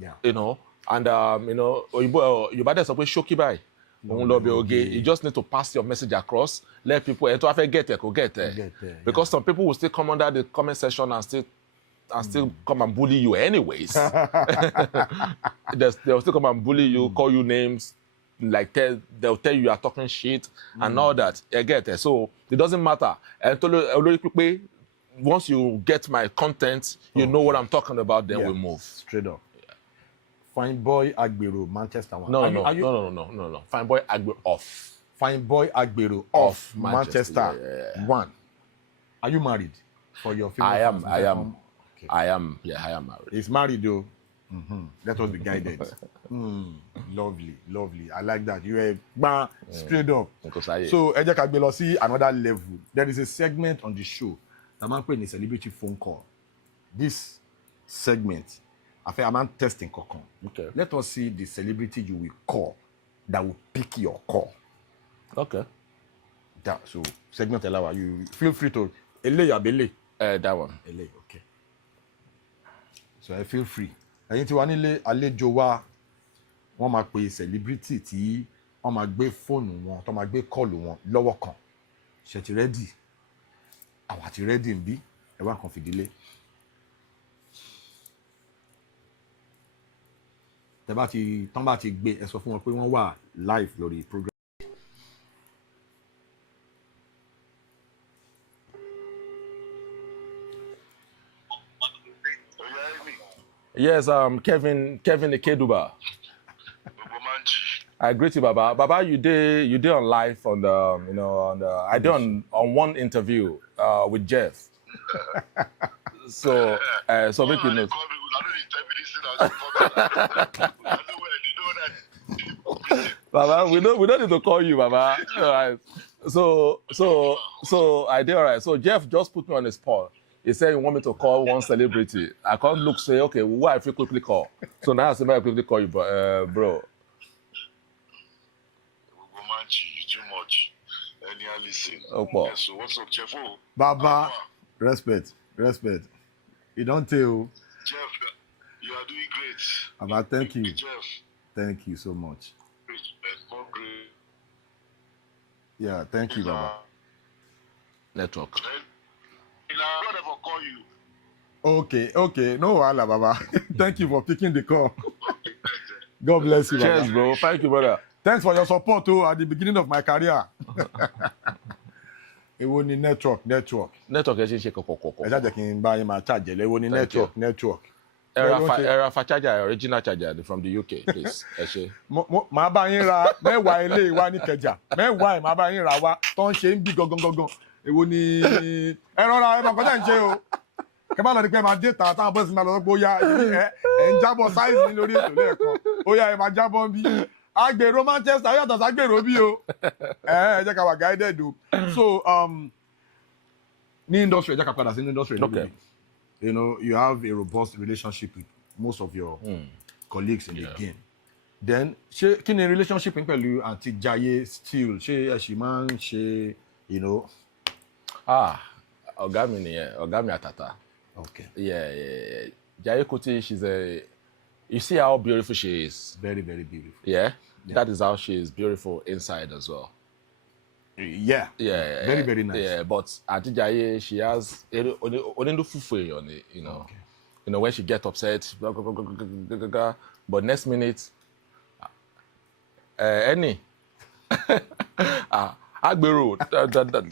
Yeah. You know, and you better say shoki by. You just need to pass your message across, let people get there. Because some people will still come under the comment section and still come and bully you anyways. They'll still come and bully you, call you names, like they'll tell you are talking shit and all that. You get it. So it doesn't matter. Once you get my content, you know what I'm talking about, then we move. Straight up. Fine Boy Agbero, Manchester one. No. Fine Boy Agbero off. Fine Boy Agbero off Manchester one. Are you married? For your I am. Okay. I am married. He's married though. That was the guided. Lovely. I like that. You are straight up. So, ẹ jẹ́ ká gbé lọ sí another level. There is a segment on the show that man pè ní celebrity phone call. This segment, I'm testing kokon. Okay. Let us see the celebrity you will call that will pick your call. Okay. So segment alawa, you feel free to Ele. That one. Ele, okay. So I feel free. Ẹ̀yin tí wà nílé àlejò wa, wọ́n máa pe celebrity tí wọ́n máa gbé fóònù wọn, tó máa gbé kọ́ọ̀lù wọn lọ́wọ́ kan. Ṣé ti ready? Àwa ti ready nbí, ẹ wá kan fìdílé. Tán bá ti gbé ẹ sọ fún wọn pé wọ́n wà live lórí program. Yes, Kevin Ikeduba. I greet you, Baba. Baba, you did on live on the I did on one interview with Jeff. So make you know. Baba, we don't need to call you, Baba. All right. So I did all right. So Jeff just put me on the spot. He said he want me to call one celebrity. I can't look say, okay, who I feel quickly call. So now I say I quickly call you, bro. Too much. Any Allison. Okay. Yes, so what's up, Jeff? Baba, respect. You don't tell. Jeff, you are doing great. Baba, thank you. Jeff. Thank you so much. More great. Yeah, thank you, Baba. Network. I never call you. Okay. No wahala, Baba. Thank you for picking the call. God bless you, Baba. Cheers, bro. Thank you, brother. Thanks for your support too at the beginning of my career. Èwo ni network. Network ẹ ṣe ń ṣe kọ̀kọ̀kọ̀kọ̀. Ẹ ṣáà jẹ́ kí n bá yín máa charge ẹ lọ. Èwo ni network. Era fa charger, original charger from the UK, please. Ẹ ṣe. Màá bá yín ra mẹ́wàá ilé wa ní Ìkẹjà. Mẹ́wàá ẹ̀ máa bá yín ra wá tó ń ṣe ń bí gangan. Èwo ni ẹ rọra ẹ máa kọjá ń ṣe o. Kẹ́ bá lọ ní pé ẹ máa dé ta táwọn bọ́ọ̀sì máa lọ sọ́pọ̀ ó yá ẹ̀ ń jábọ̀ sáìsì ní lórí ètò lẹ́ẹ̀kan. Ó yá ẹ máa jábọ̀ ń bí. Agbèrò Manchester yàtọ̀ ságbèrò bí o. Ẹ jẹ́ ká wà guided o. So ní industry ẹ jẹ́ ká padà sí ní industry. Okay. You know, you have a robust relationship with most of your colleagues in the game. Then, kí ni relationship yín pẹ̀lú Aunty Jaiye still? Ṣé ẹ ṣì máa ń ṣe, you know? Ọ̀gá mi nìyẹn, ọ̀gá mi àtàtà. Okay. Yeah. Jaiye Kuti, you see how beautiful she is? Very, very beautiful. Yeah? That is how she is beautiful inside as well. Yeah. Very, very nice. Yeah, but Aunty Jaiye, she has only fufu, you know. Okay. You know, when she gets upset, but next minute, Enny, Agbero,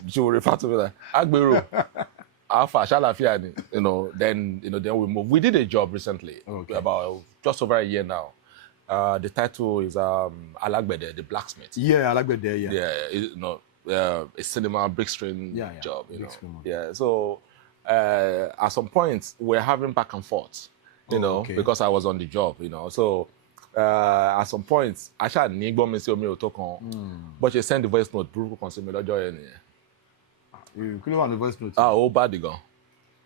she will refer to me like Agbero, Alpha, Shalafia, then we move. We did a job recently, about just over a year now. The title is Alagbede, the blacksmith. Yeah, Alagbede, yeah. A cinema big screen job, you know. Screen. Yeah, so at some point we're having back and forth, you know, because I was on the job, you know. So at some point, I shall need me see me but you send the voice note, proof consumer lọ́jọ́ yẹn. You couldn't want the voice note. Ó bad gan,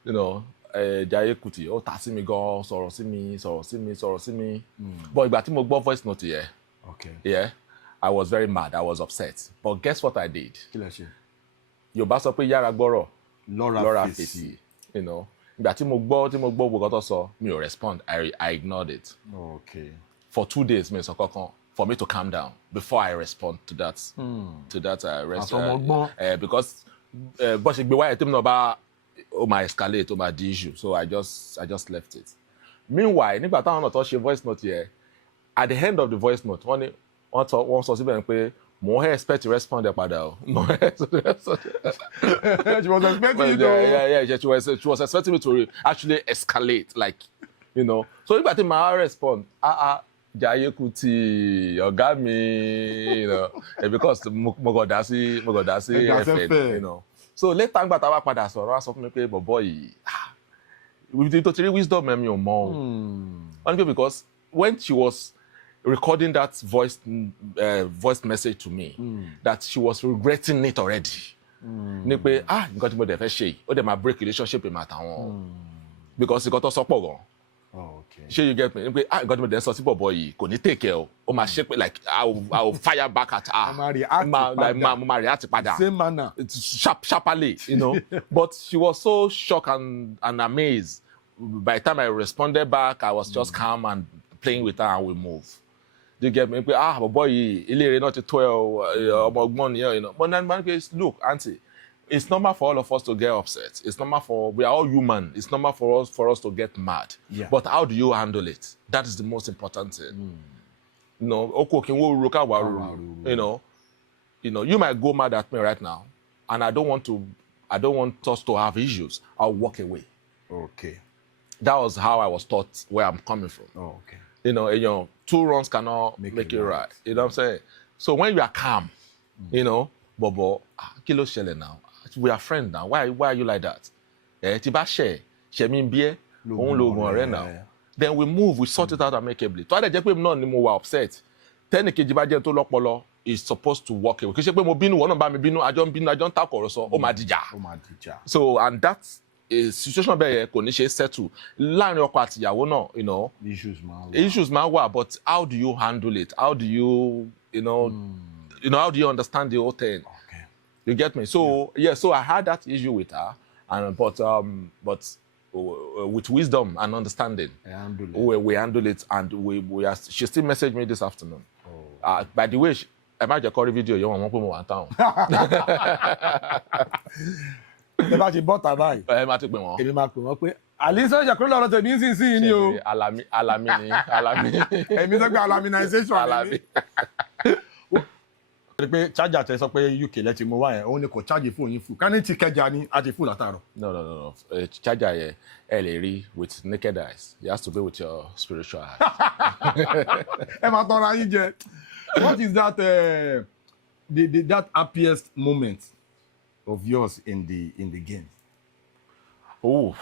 you know. Jaiye Kuti, ó ta sí mi gan, sọ̀rọ̀ sí mi. But ìgbà tí mo gbọ́ voice note yẹn. Okay. Yeah. I was very mad. I was upset. But guess what I did? Kí lẹ ṣe? Yorùbá sọ pé yára gbọ́rọ̀, lọ́ra fèsì. You know. Ìgbà tí mo gbọ́ gbogbo tó sọ, mi ò respond. I ignored it. Okay. For 2 days, mi sọ kankan. For me to calm down before I respond to that. Because bó ṣe gbé wáyé tí mo náà bá ó máa escalate, ó máa di issue. So I just left it. Meanwhile, nígbà táwọn náà tó ṣe voice note yẹn, at the end of the voice note, wọ́n sọ síbẹ̀ pé mo expect to respond padà o. She was expecting you to. Yeah. She was expecting me to actually escalate, like, you know. So nígbà tí màá respond, Jaiye Kuti, ọ̀gá mi, you know, because mo kàn dá sí ẹ̀fẹ̀, you know. So later nígbà tá a wá padà sọ̀rọ̀, wá sọ fún mi pé bọ̀bọ̀ yìí, ibi tó ti rí wisdom mi ò mọ̀ o. Only because when she was recording that voice message to me, that she was regretting it already. Ní pé nǹkan tí mo dẹ̀ fẹ́ ṣe yìí, ó dẹ̀ máa break relationship mi àtàwọn. Because nǹkan tó sọ pọ̀ gan. Okay. Ṣé you get me? Ní pé nǹkan tí mo dẹ̀ sọ sí bọ̀bọ̀ yìí kò ní take care o. Ó máa ṣe pé like I will fire back at her. Mo máa react padà. Same manner. Sharply, you know. But she was so shocked and amazed. By the time I responded back, I was just calm and playing with her and we move. You get me? Boy, ilé not to 12, you know. But then, look, Auntie, it's normal for all of us to get upset. It's normal we are all human. It's normal for us to get mad. Yeah. But how do you handle it? That is the most important thing. You know, you know, you might go mad at me right now, and I don't want us to have issues. I'll walk away. Okay. That was how I was taught where I'm coming from. Okay. You know, 2 wrongs cannot make it right. You know what I'm saying? So when you are calm, you know, Bobo, kí ló ṣẹlẹ̀ now? We are friends now. Why are you like that? Tí bá ṣe mi ń bí ẹ́, òun lo oògùn ọ̀rẹ́ now. Then we move, we sort it out amicably. Tó a dẹ̀ jẹ́ pé náà ni mo wà upset. Tẹ́nìkejì bá jẹ́ tó lọ́pọlọ is supposed to walk away. Kì í ṣe pé mo bínú, wọ́n náà bá mi bínú, àjọ ń takọ̀rọ̀ sọ, ó máa dìjà. So, and that's a situation bẹ́ẹ̀ yẹn kò ní ṣe settle láàrin ọkọ àti ìyàwó náà, you know. Issues máa wà, but how do you handle it? How do you, how do you understand the whole thing? Okay. You get me? So so I had that issue with her, and but with wisdom and understanding, we handle it, and she still messaged me this afternoon. By the way, ẹ má jẹ́ kó rí fídíò yẹn wọ́n pé mo wà ń táwọn. ẹ bá ti bọ́ tàbá yìí. ẹ má ti pè wọ́n. èmi máa pè wọ́n pé Allison ìjàkúrò lọ́rọ̀ tẹ̀mí ń sìn sí ni o. alami. èmi sọ pé alaminization ni. pé charger tẹ sọ pé UK lẹ ti mú wá yẹn òun ni kò charge fóònù yín fún ká ní ti kẹjà ni a ti fún látàárọ̀. No. Charger yẹn ẹ lè rí with naked eyes. It has to be with your spiritual eyes. ẹ máa tọrọ ayín jẹ. What is that that happiest moment of yours in the game? Oh,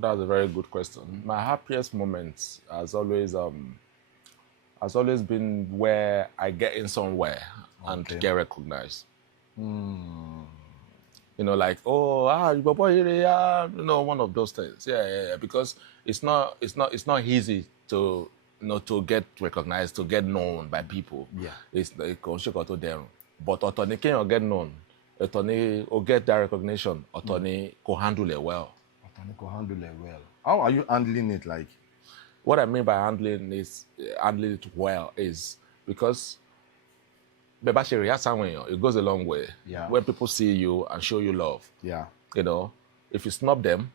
that's a very good question. My happiest moment has always been where I get in somewhere and get recognized. You know, like, you boy here, you know, one of those things. Yeah. Because it's not easy to to get recognized, to get known by people. Yeah. It's like but Otoni can get known. Otoni or get that recognition. Otoni can handle it well. Otoni can handle it well. How are you handling it like? What I mean by handling it well is because it goes a long way. Yeah. When people see you and show you love. Yeah. You know, if you snub them,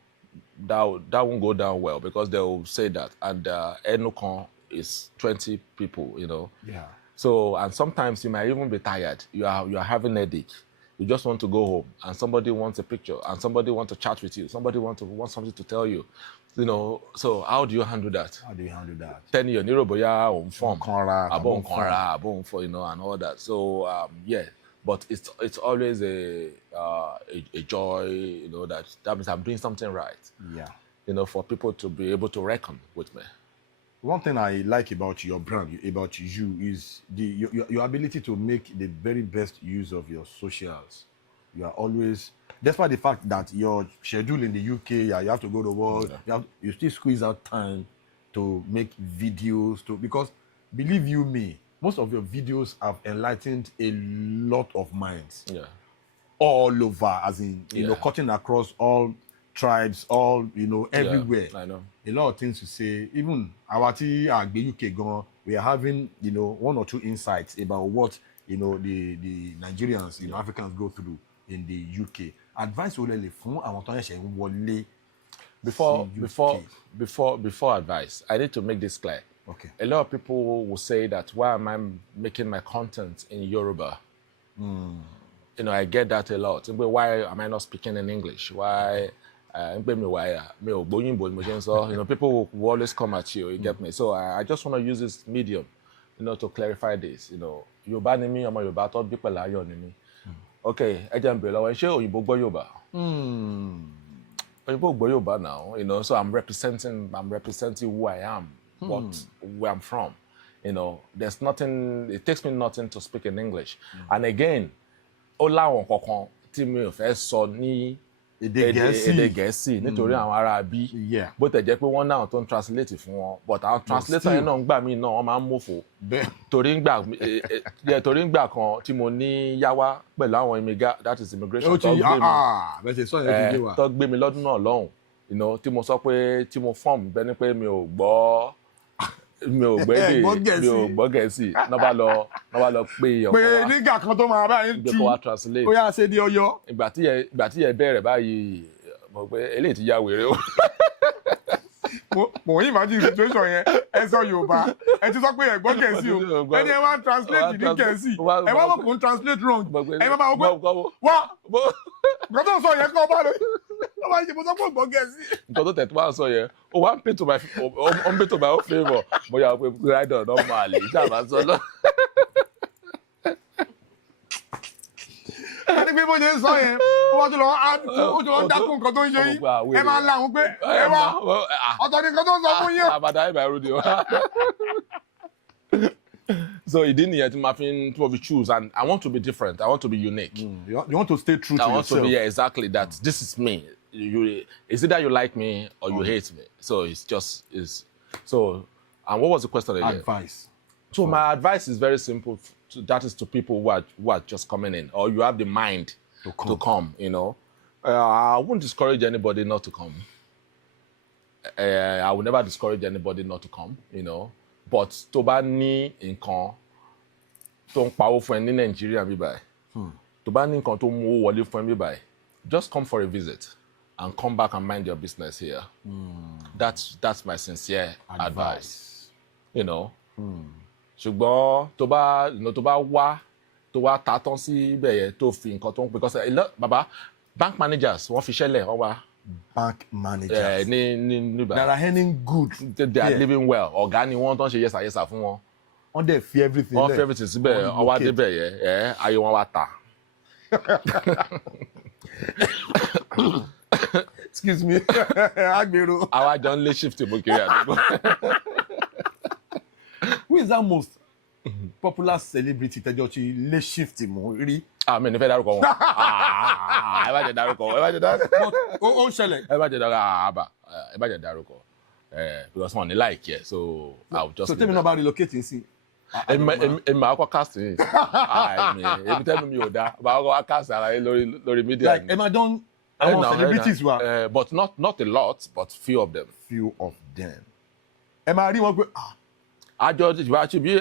that won't go down well because they will say that. And Enukon is 20 people, you know. Yeah. So, and sometimes you might even be tired. You are having a headache. You just want to go home, and somebody wants a picture, and somebody wants to chat with you. Somebody wants something to tell you. You know, so how do you handle that? 10 years, you know, and all that. So yeah, but it's always a joy, you know, that means I'm doing something right. Yeah. You know, for people to be able to reckon with me. One thing I like about your brand, about you, is your ability to make the very best use of your socials. You are always, despite the fact that your schedule in the UK, you have to go to work, you still squeeze out time to make videos. Because believe you me, most of your videos have enlightened a lot of minds. Yeah. All over, as in, you know, cutting across all tribes, all, you know, everywhere. Yeah, I know. A lot of things to say. Even our UK gone, we are having, you know, one or two insights about what, you know, the Nigerians, you know, Africans go through in the UK. Advice only from our before advice, I need to make this clear. Okay. A lot of people will say that why am I making my content in Yoruba? You know, I get that a lot. Why am I not speaking in English? Why? You know, people will always come at you. You get me? So I just want to use this medium, you know, to clarify this. You know, Yoruba ni mi, ọmọ Yoruba tó bí pẹ̀lú ayọ̀ ni mi. Okay, Arejan bèrè lọ́wọ́ ṣé òyìnbó gbọ́ Yorùbá? Òyìnbó gbọ́ Yorùbá now, you know. So I'm representing who I am, where I'm from. You know, there's nothing. It takes me nothing to speak in English. And again, ó láwọn kankan tí mi ò fẹ́ sọ ní èdè Gẹ̀ẹ́sì nítorí àwọn ará bí bó tẹ̀ jẹ́ pé wọ́n náà tó ń translate fún wọn, but àwọn translator yẹn náà ń gbà mí náà wọ́n máa ń mọ̀fò torí ń gbà kan tí mo ní yáwá pẹ̀lú àwọn that is immigration tó gbé mi lọ́dún náà lọ́hùn, you know, tí mo sọ pé tí mo form bẹ́ni pé mi ò gbọ́ Gẹ̀ẹ́sì náà bá lọ pé nígbà kan tó máa bá yín tú ó yà ṣe di Ọ̀yọ́. ìgbà tí ẹ bẹ̀rẹ̀ báyìí mo pé eléyìí ti ya wèrè o. mo imagine situation yẹn ẹ sọ Yorùbá ẹ ti sọ pé ẹ gbọ́ Gẹ̀ẹ́sì o ẹni ẹ wá translate ní Gẹ̀ẹ́sì ẹ wá mọ̀ kó ń translate wrong ẹ bá wọ́n pé wá nǹkan tó ń sọ yẹn kọ́ bá lọ ó máa ń ṣe mo sọ pé ò gbọ́ Gẹ̀ẹ́sì. nǹkan tó tẹ̀ tó máa ń sọ yẹn ó wá ń pay to my own favour mo yà pé rider náà máa lè ṣàbá sọ lọ. ẹni pé bó ṣe ń sọ yẹn ó wá tó lọ dákún nǹkan tó ń ṣe yín ẹ máa ń láwọn pé ẹ wá ọ̀tọ̀ ni nǹkan tó ń sọ fún yín. àbàdà ìbà ẹrù ni o. So ìdí nìyẹn tí mo fi choose, and I want to be different. I want to be unique. You want to stay true to yourself. I want to be exactly that. This is me. It's either you like me or you hate me. So so. And what was the question again? Advice. So my advice is very simple. That is to people who are just coming in, or you have the mind to come. You know, I won't discourage anybody not to come. I will never discourage anybody not to come. You know, but tó bá ní nǹkan tó ń pawó fún ẹ ní Nàìjíríà bí báyìí tó bá ní nǹkan tó mú owó wọlé fún ẹ bí báyìí just come for a visit and come back and mind your business here. That's my sincere advice. You know. Ṣùgbọ́n tó bá wá tó wá ta tán sí ibẹ̀ yẹn tó fi nǹkan tó ń because baba bank managers wọ́n fi ṣẹlẹ̀ wọ́n wá. Bank managers. Ní they are earning good. They are living well. Ọ̀gá ni wọ́n tó ń ṣe yẹ́sà fún wọn. Wọ́n dẹ̀ fi everything. Wọ́n fi everything síbẹ̀ wọ́n wá débẹ̀ yẹn ayé wọn wá ta. Excuse me. Agbero. Àwa jọ ń lé shift mo kiri àdúgbò. Who is that most popular celebrity tẹ́jọ́ ti lé shift mọ́ rí? Mi ní fẹ́ dárúkọ wọn. Ẹ bá jẹ dárúkọ. Ó ń ṣẹlẹ̀. Ẹ bá jẹ dárúkọ. Because wọn ní like yẹ so I will just. So tell me about relocating sí. Èmi máa kọ́ cast yìí. Èmi tẹ́mi mi ò dá. Máa kọ́ cast ara yín lórí media. Like Emma don àwọn celebrities wa. But not a lot but few of them. Few of them. Ẹ máa rí wọn pé àjọ ìbáṣe bí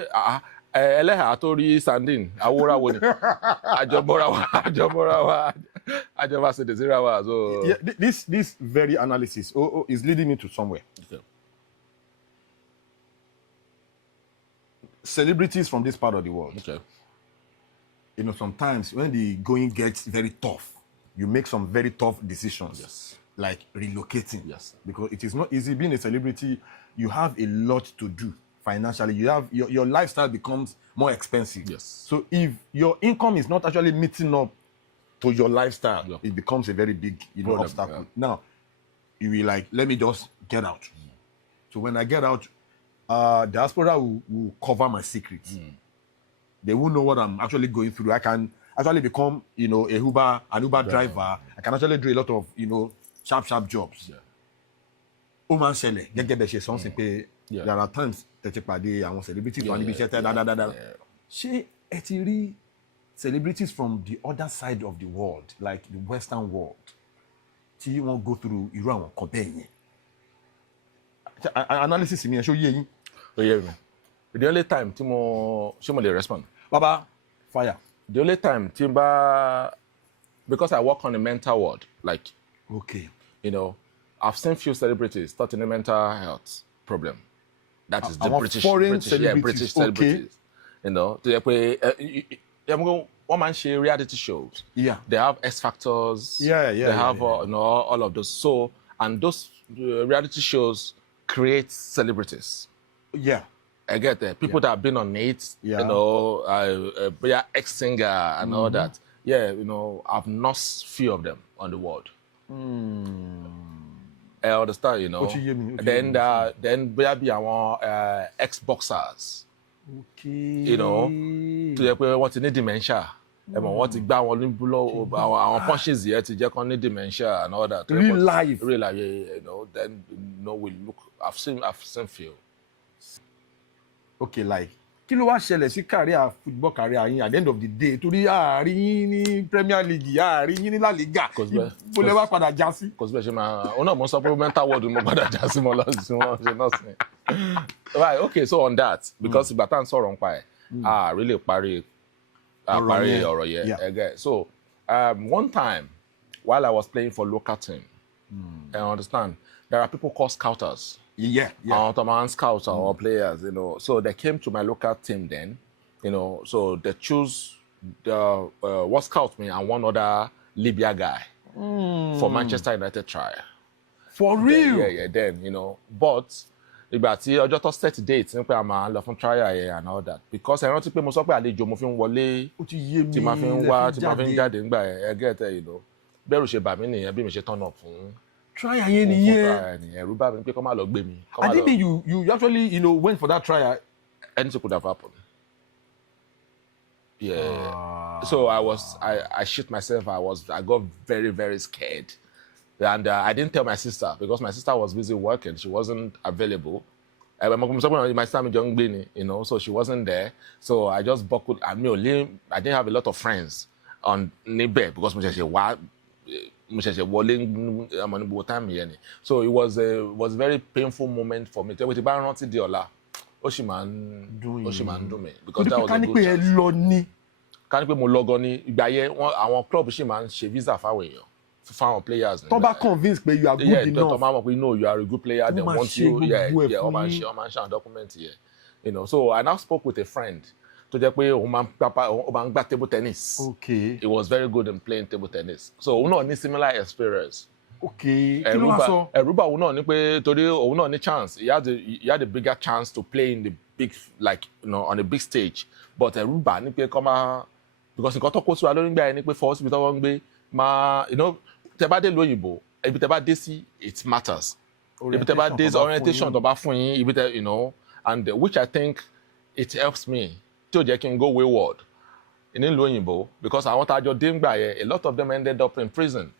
ẹlẹ́hàá tó rí sandin awóráwo ni àjọmọ́ra wa àjọba ṣèdèsíra wa so. Yeah, this very analysis is leading me to somewhere. Okay. Celebrities from this part of the world. Okay. You know, sometimes when the going gets very tough, you make some very tough decisions. Yes. Like relocating. Yes. Because it is not easy being a celebrity. You have a lot to do financially. You have your lifestyle becomes more expensive. Yes. So if your income is not actually meeting up to your lifestyle, it becomes a very big obstacle. Yeah. Now, you will like, let me just get out. So when I get out, diaspora will cover my secrets. They won't know what I'm actually going through. I can actually become, an Uber driver. I can actually do a lot of, sharp jobs. Yeah. There are times that celebrities celebrities from the other side of the world, like the Western world, tí wọ́n go through irú àwọn nǹkan bẹ́ẹ̀ yẹn. Analysis mi ẹ̀ ṣó yé yín. Ó yé mi. The only time tí mo lè respond. Baba, fire. The only time tí because I work on the mental ward, like, okay, I've seen few celebrities starting a mental health problem. That is the British celebrities. Okay. One man share reality shows. Yeah. They have X Factors. Yeah. They have all of those. So, and those reality shows create celebrities. Yeah. I get that. People that have been on it, ex-singer and all that. Yeah, I've nursed few of them on the world. I understand, Then maybe I want ex-boxers. Okay. To the point what need dementia. What the gbá wọn ní below àwọn punches here to just on dementia and all that. Real life, then we look. I've seen few. Okay, like kí ló wá ṣẹlẹ̀ sí career football career yín at the end of the day torí àárín yín ní Premier League àárín yín ní La Liga bó lè wá padà já sí. Kò sí bẹ́ẹ̀ ṣe máa ọ̀nà mo sọ pé mental ward mo padà já sí mo lọ sí wọn ṣe náà sí. Right, okay, so on that because ìgbà tá à ń sọ̀rọ̀ nípa ẹ̀ really parí ọ̀rọ̀ yẹn again. So one time while I was playing for local team, I understand there are people called scouters. Yeah. Scouts or players, So they came to my local team then, So they choose what scout me and one other Libya guy for Manchester United trial. For real? Yeah. Then, But ìgbà tí ọjọ́ tó set date ní pé a máa lọ fún trial yẹn and all that because I rántí pé mo sọ pé àlejò mo fi ń wọlé tí ma fi ń wá tí ma fi ń jáde nígbà yẹn get bẹ́rù ṣe bà mí nìyẹn bí mi ṣe turn up fún. Try again, yeah. Ẹ̀rù bá mi pé kó má lọ gbé mi. I didn't think you actually went for that trial. Anything could have happened. Yeah. So I shit myself. I got very, very scared. And I didn't tell my sister because my sister was busy working. She wasn't available. My sister, so she wasn't there. So I just buckled. I didn't have a lot of friends on Nibe because so it was a very painful moment for me. ó sì máa ń dùn mí because because that was a good chance. lọ ní. ká ní pé mo lọ gan ni ìgbà yẹn àwọn club sì máa ń ṣe visa fáwọn èèyàn fáwọn players. tó bá convince pé you are good enough. tó máa mọ̀ pé no you are a good player they want you wọ́n máa ń ṣe àwọn document yẹn. You know, so I now spoke with a friend tó jẹ́ pé òun máa ń gbá table tennis. Okay. He was very good in playing table tennis. So òun náà ní similar experience. Okay. Kí ló wá sọ? Ẹ̀rù bà òun náà ní pé torí òun náà ní chance. He had a bigger chance to play in the big, like, you know, on a big stage. But ẹ̀rù bà ní pé kọ́ máa, because nǹkan tó kó sí wa lórí gbà yẹn ni pé for hospital wọ́n ń gbé máa, you know, tẹ́ bá dé lóyìnbó, ibi tẹ́ bá dé sí, it matters. Ibi tẹ́ bá dé orientation tó bá fún yín, ibi tẹ́, you know, and which I think it helps me tí ó jẹ́ kí n go wayward nílùú òyìnbó because àwọn tá a jọ dé ń gbà yẹn, a lot of them ended up in prison.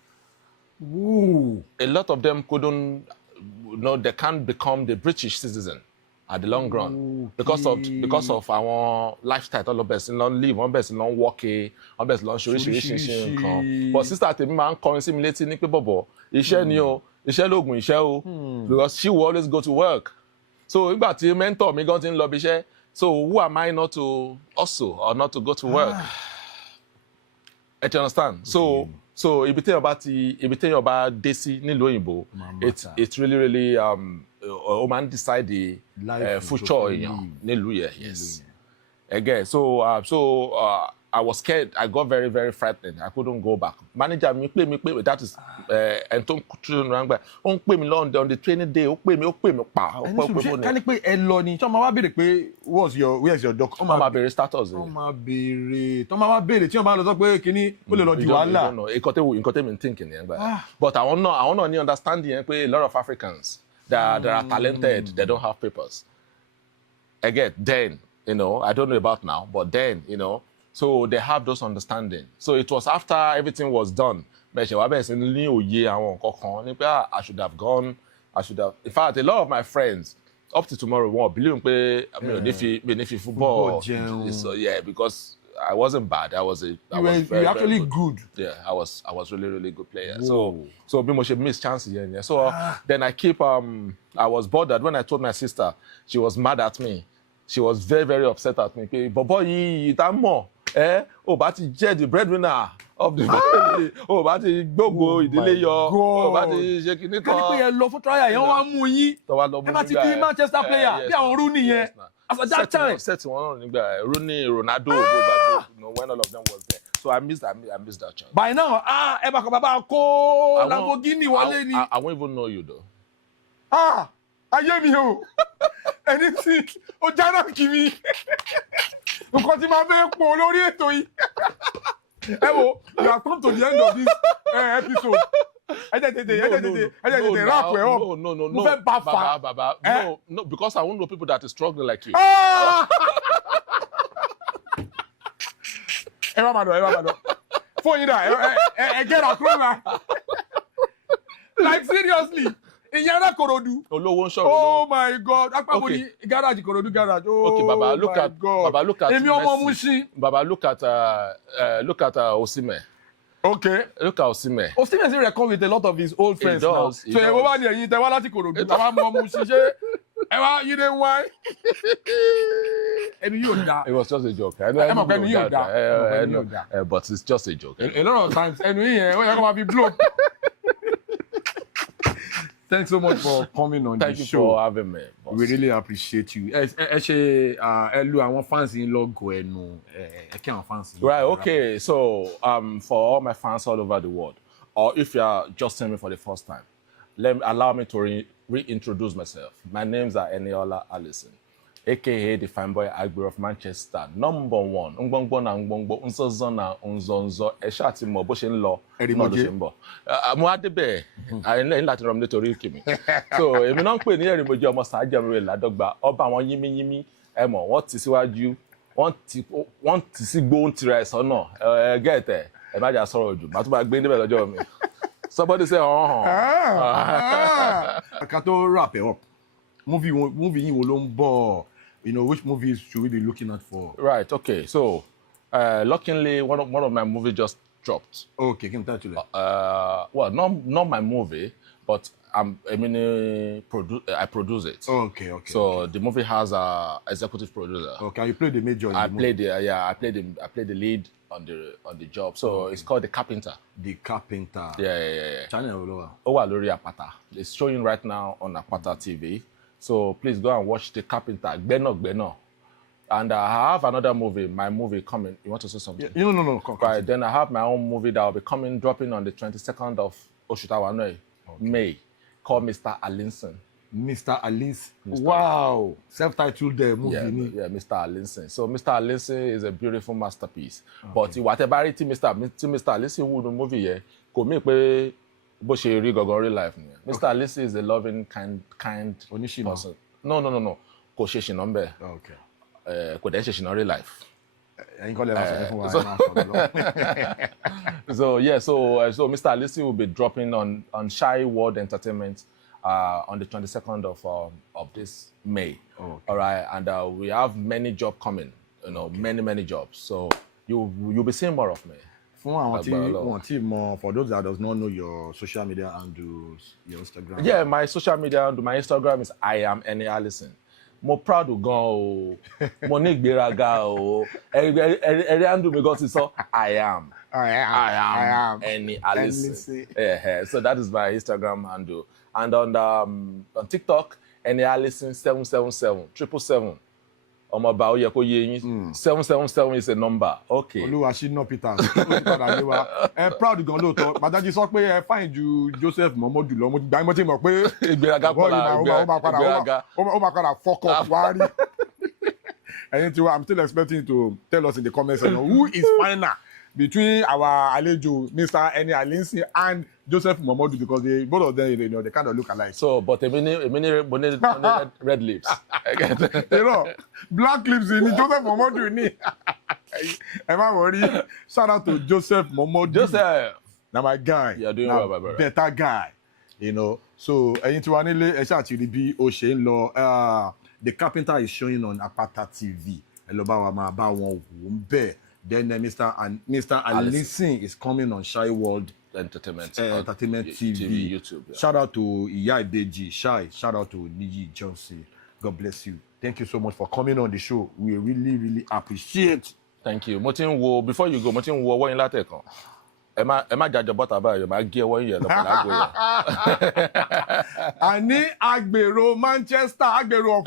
Ooh. A lot of them couldn't, you know, they can't become the British citizen at the long run because of our lifestyle tó lọ bẹ̀rẹ̀ sí lọ live, wọ́n bẹ̀rẹ̀ sí lọ work, wọ́n bẹ̀rẹ̀ sí lọ ṣoríṣiríṣi nǹkan. But sister tèmi máa ń kọrin sí mi létí ní pé bọ̀bọ̀ iṣẹ́ ni o, iṣẹ́ lóògùn iṣẹ́ o, because she will always go to work. So nígbà tí mentor mi gan ti ń lọ bí iṣẹ́, so who am I not to hustle or not to go to work? Do you understand? So ibi téèyàn bá dé sí nílùú òyìnbó, it's really ó máa ń decide the future èèyàn nílùú yẹn. Yes. Again, so I was scared. I got very, very frightened. I couldn't go back. Manager mi pè mí that is ẹni tó ń tún rángbà. Ó ń pè mí on the training day. Ó pè mí pa. Ká ní pé ẹ lọ ni tí wọ́n máa wá béèrè pé where's your doc. Wọ́n máa béèrè status. Wọ́n máa béèrè tí wọ́n máa wá béèrè tí wọ́n bá lọ sọ pé kíní ó lè lọ di wàhálà. Nǹkan tẹ́mi ń thinking yẹn gbà. But àwọn náà ní understanding yẹn pé a lot of Africans that are talented, they don't have papers. Again, then, you know, I don't know about now, but then, you know, so they have those understanding. So it was after everything was done. I should have gone. In fact, a lot of my friends, up to tomorrow, won't believe me football. So, yeah, because I wasn't bad. I was very, actually very good. Yeah, I was really, really good player. Whoa. So we must miss chances here. Yeah. So then I was bothered when I told my sister. She was mad at me. She was very, very upset at me. But boy, you more. Oh, but he the breadwinner of the family. Oh, but he go ìdílé yọ. Oh, but he shake it. Ká ní pé ẹ lọ fún trial yẹn wá mú yín. Ẹ bá ti di Manchester player bí àwọn Rooney yẹn. As at that time. Set one on nígbà Rooney, Ronaldo, you know, when all of them was there. So I missed that chance. By now, ẹ bá kọ bàbá kó Lamborghini wọlé ni. I won't even know you though. Ayé mi o. Ẹni tí ó jáná kí mi. Nǹkan tí máa fẹ́ pọ̀ lórí ètò yìí. Ẹ wo, you have come to the end of this episode. Ẹ jẹ́ tètè wrap ẹ up. No. Mo fẹ́ bá fa. Baba. No, because I won't know people that is struggling like you. Ẹ má máa dọ̀. Fóònù yìí dà, ẹ get across na. Like seriously. Ìyára Korodu. Olówó ń sọ̀rọ̀. Oh my God. Apáwo ni garage Korodu garage. Oh okay, Baba, look at Èmi ọmọ Mushin. Baba, look at Osimhen. Okay. Look at Osimhen. Osimhen still record with a lot of his old friends now. So ẹ wọ́n wá ní ẹ̀yin tẹ wá láti Korodu. Àwa mọ Mushin ṣé ẹ wá yí dé wá. Ẹnu yóò da. It was just a joke. Ẹ mọ̀ pé ẹnu yóò da. But it's just a joke. A lot of times ẹnu yìí yẹn ó yẹ kó máa fi blow. Thanks so much for coming on the show. Thank you for having me. Boss. We really appreciate you. Ẹ lu àwọn fans yín logo ẹnu ẹ kí àwọn fans yín. Right, okay. So for all my fans all over the world, or if you are just seeing me for the first time, allow me to reintroduce myself. My names are Allison, aka the fine boy Agbe of Manchester, #1. Ngbongbo na ngbongbo, nsozo na nzonzo. Ẹ ṣáà ti mọ̀ bó ṣe ń lọ. Náà ló ṣe ń bọ̀. Mo á débẹ̀ ẹ̀yìn láti rán mi nítorí kìmí. So èmi náà ń pè ní Ẹ̀rìnmọ̀jì ọmọ Sàájàmúrè Ládọ́gba. Ọba àwọn yínmíyínmí ẹ mọ̀ wọ́n ti síwájú. Wọ́n ti sí gbóhùn tira ẹ̀sọ́ náà. Gẹ́ẹ̀tẹ̀ ẹ má jà sọ̀rọ̀ jù. Màá tún máa gbé níbẹ̀ lọ́jọ́ mi. Somebody say Ká tó wrap it up. Movie yìí wo ló ń bọ̀? You know, which movies should we be looking out for? Right, okay. So, luckily, one of my movies just dropped. Okay, can you tell you that? Well, not my movie, but I produce it. Okay. So the movie has a executive producer. Okay, you play the major in the movie. I played the lead on the job. So it's called The Carpenter. The Carpenter. Yeah. Channel Olowa. Owa Lori Apata. It's showing right now on Apata TV. So please go and watch The Carpenter. Gbeno. And I have another movie, my movie coming. You want to say something? Yeah, no. Right, then I have my own movie that will be dropping on the 22nd of Oshutawa, May, called Mr. Allison. Mr. Allison. Wow. Self-titled movie. Yeah, Mr. Allison. So Mr. Allison is a beautiful masterpiece. Okay. But whatever it is, Mr. Allison would movie here, kò mí pé bó ṣe rí gangan real life ni. Mr. Allison is a loving, kind person. No. Kò ṣe ṣìnà ńbẹ̀. Okay. Kò dẹ̀ ṣe ṣìnà real life. So Mr. Allison will be dropping on Shy World Entertainment on the 22nd of this May. Okay. All right, and we have many jobs coming. Many jobs. So you'll be seeing more of me. For those that does not know your social media handles, your Instagram. Yeah, my social media handle, my Instagram is I am Enny Allison. Mo proud to go. Mo ní ìgbéraga o. Every handle me got to so I am Enny Allison. Yeah. So that is my Instagram handle. And on TikTok, Enny Allison 777 777. Ọmọ ọba ó yẹ kó yé yín. 777 is a number. Okay. Olúwaṣínà Peters. Proud gan lóòótọ́. Bàdájí sọ pé ẹ fine ju Joseph Momodu lọ. Mo ti mọ̀ pé ìgbéraga kọ́lá ó máa padà fuck up wá rí. I'm still expecting you to tell us in the comment section who is finer between our àlejò Mr. Enny Allison and Joseph Momodu, because both of them, they kind of look alike. So, but I mean, red lips. Black lips in Joseph Momodu ni. Am I worried? Shout out to Joseph Momodu. Joseph. Now my guy. You're doing well, my brother. Better guy. So ẹ̀yin tí wà nílé ẹ ṣáà ti rí bí ó ṣe ń lọ. The Carpenter is showing on Apata TV. Ẹ lọ bá wa máa bá wọn wò ń bẹ̀. Then Mr. Allison is coming on Shy World Entertainment TV. YouTube. Yeah. Shout out to Iya Ibeji, Shy. Shout out to Niyi Johnson. God bless you. Thank you so much for coming on the show. We really appreciate. Thank you. Before you go, mo ti ń wo ọwọ́ yín látẹ̀kan. Ẹ má jàjọ bọ́tà báyọ̀, máa gé ọwọ́ yín yẹn lọ́pọ̀ lágbo yẹn. Àní Agbèrò of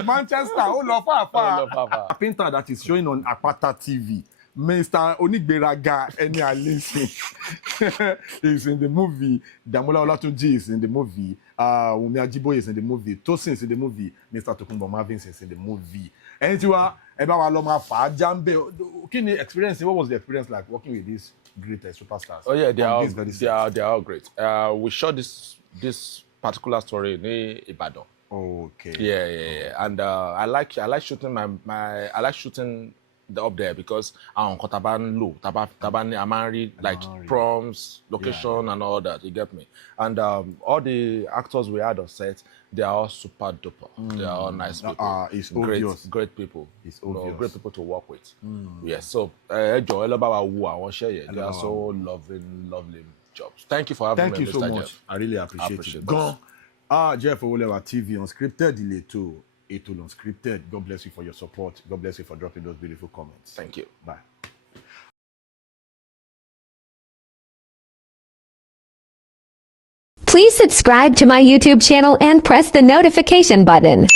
Manchester, ó lọ fàáfàá. Carpenter that is showing on Apata TV. Mr. Onigberaga Enny Allison is in the movie. Damola Olatunji is in the movie. Wunmi Ajiboye is in the movie. Tosin is in the movie. Mr. Tokunbo Marvins is in the movie. And you are about Waloma Fajambe. Experience? What was the experience like working with these great superstars? Oh yeah, they are all great. We shot this particular story in Ibadan. Okay. Yeah. And I like shooting I like shooting up there because prompts, location, and all that. You get me? And all the actors we had on set, they are all super duper. They are all nice people. It's obvious. Great people. It's obvious. Great people to work with. Yes. So they are so lovely jobs. Thank you for having me. Thank you so much. Jeff. I really appreciate it. Jeff Owolewa TV Unscripted Ileto. Etol Unscripted. God bless you for your support. God bless you for dropping those beautiful comments. Thank you. Bye. Please subscribe to my YouTube channel and press the notification button.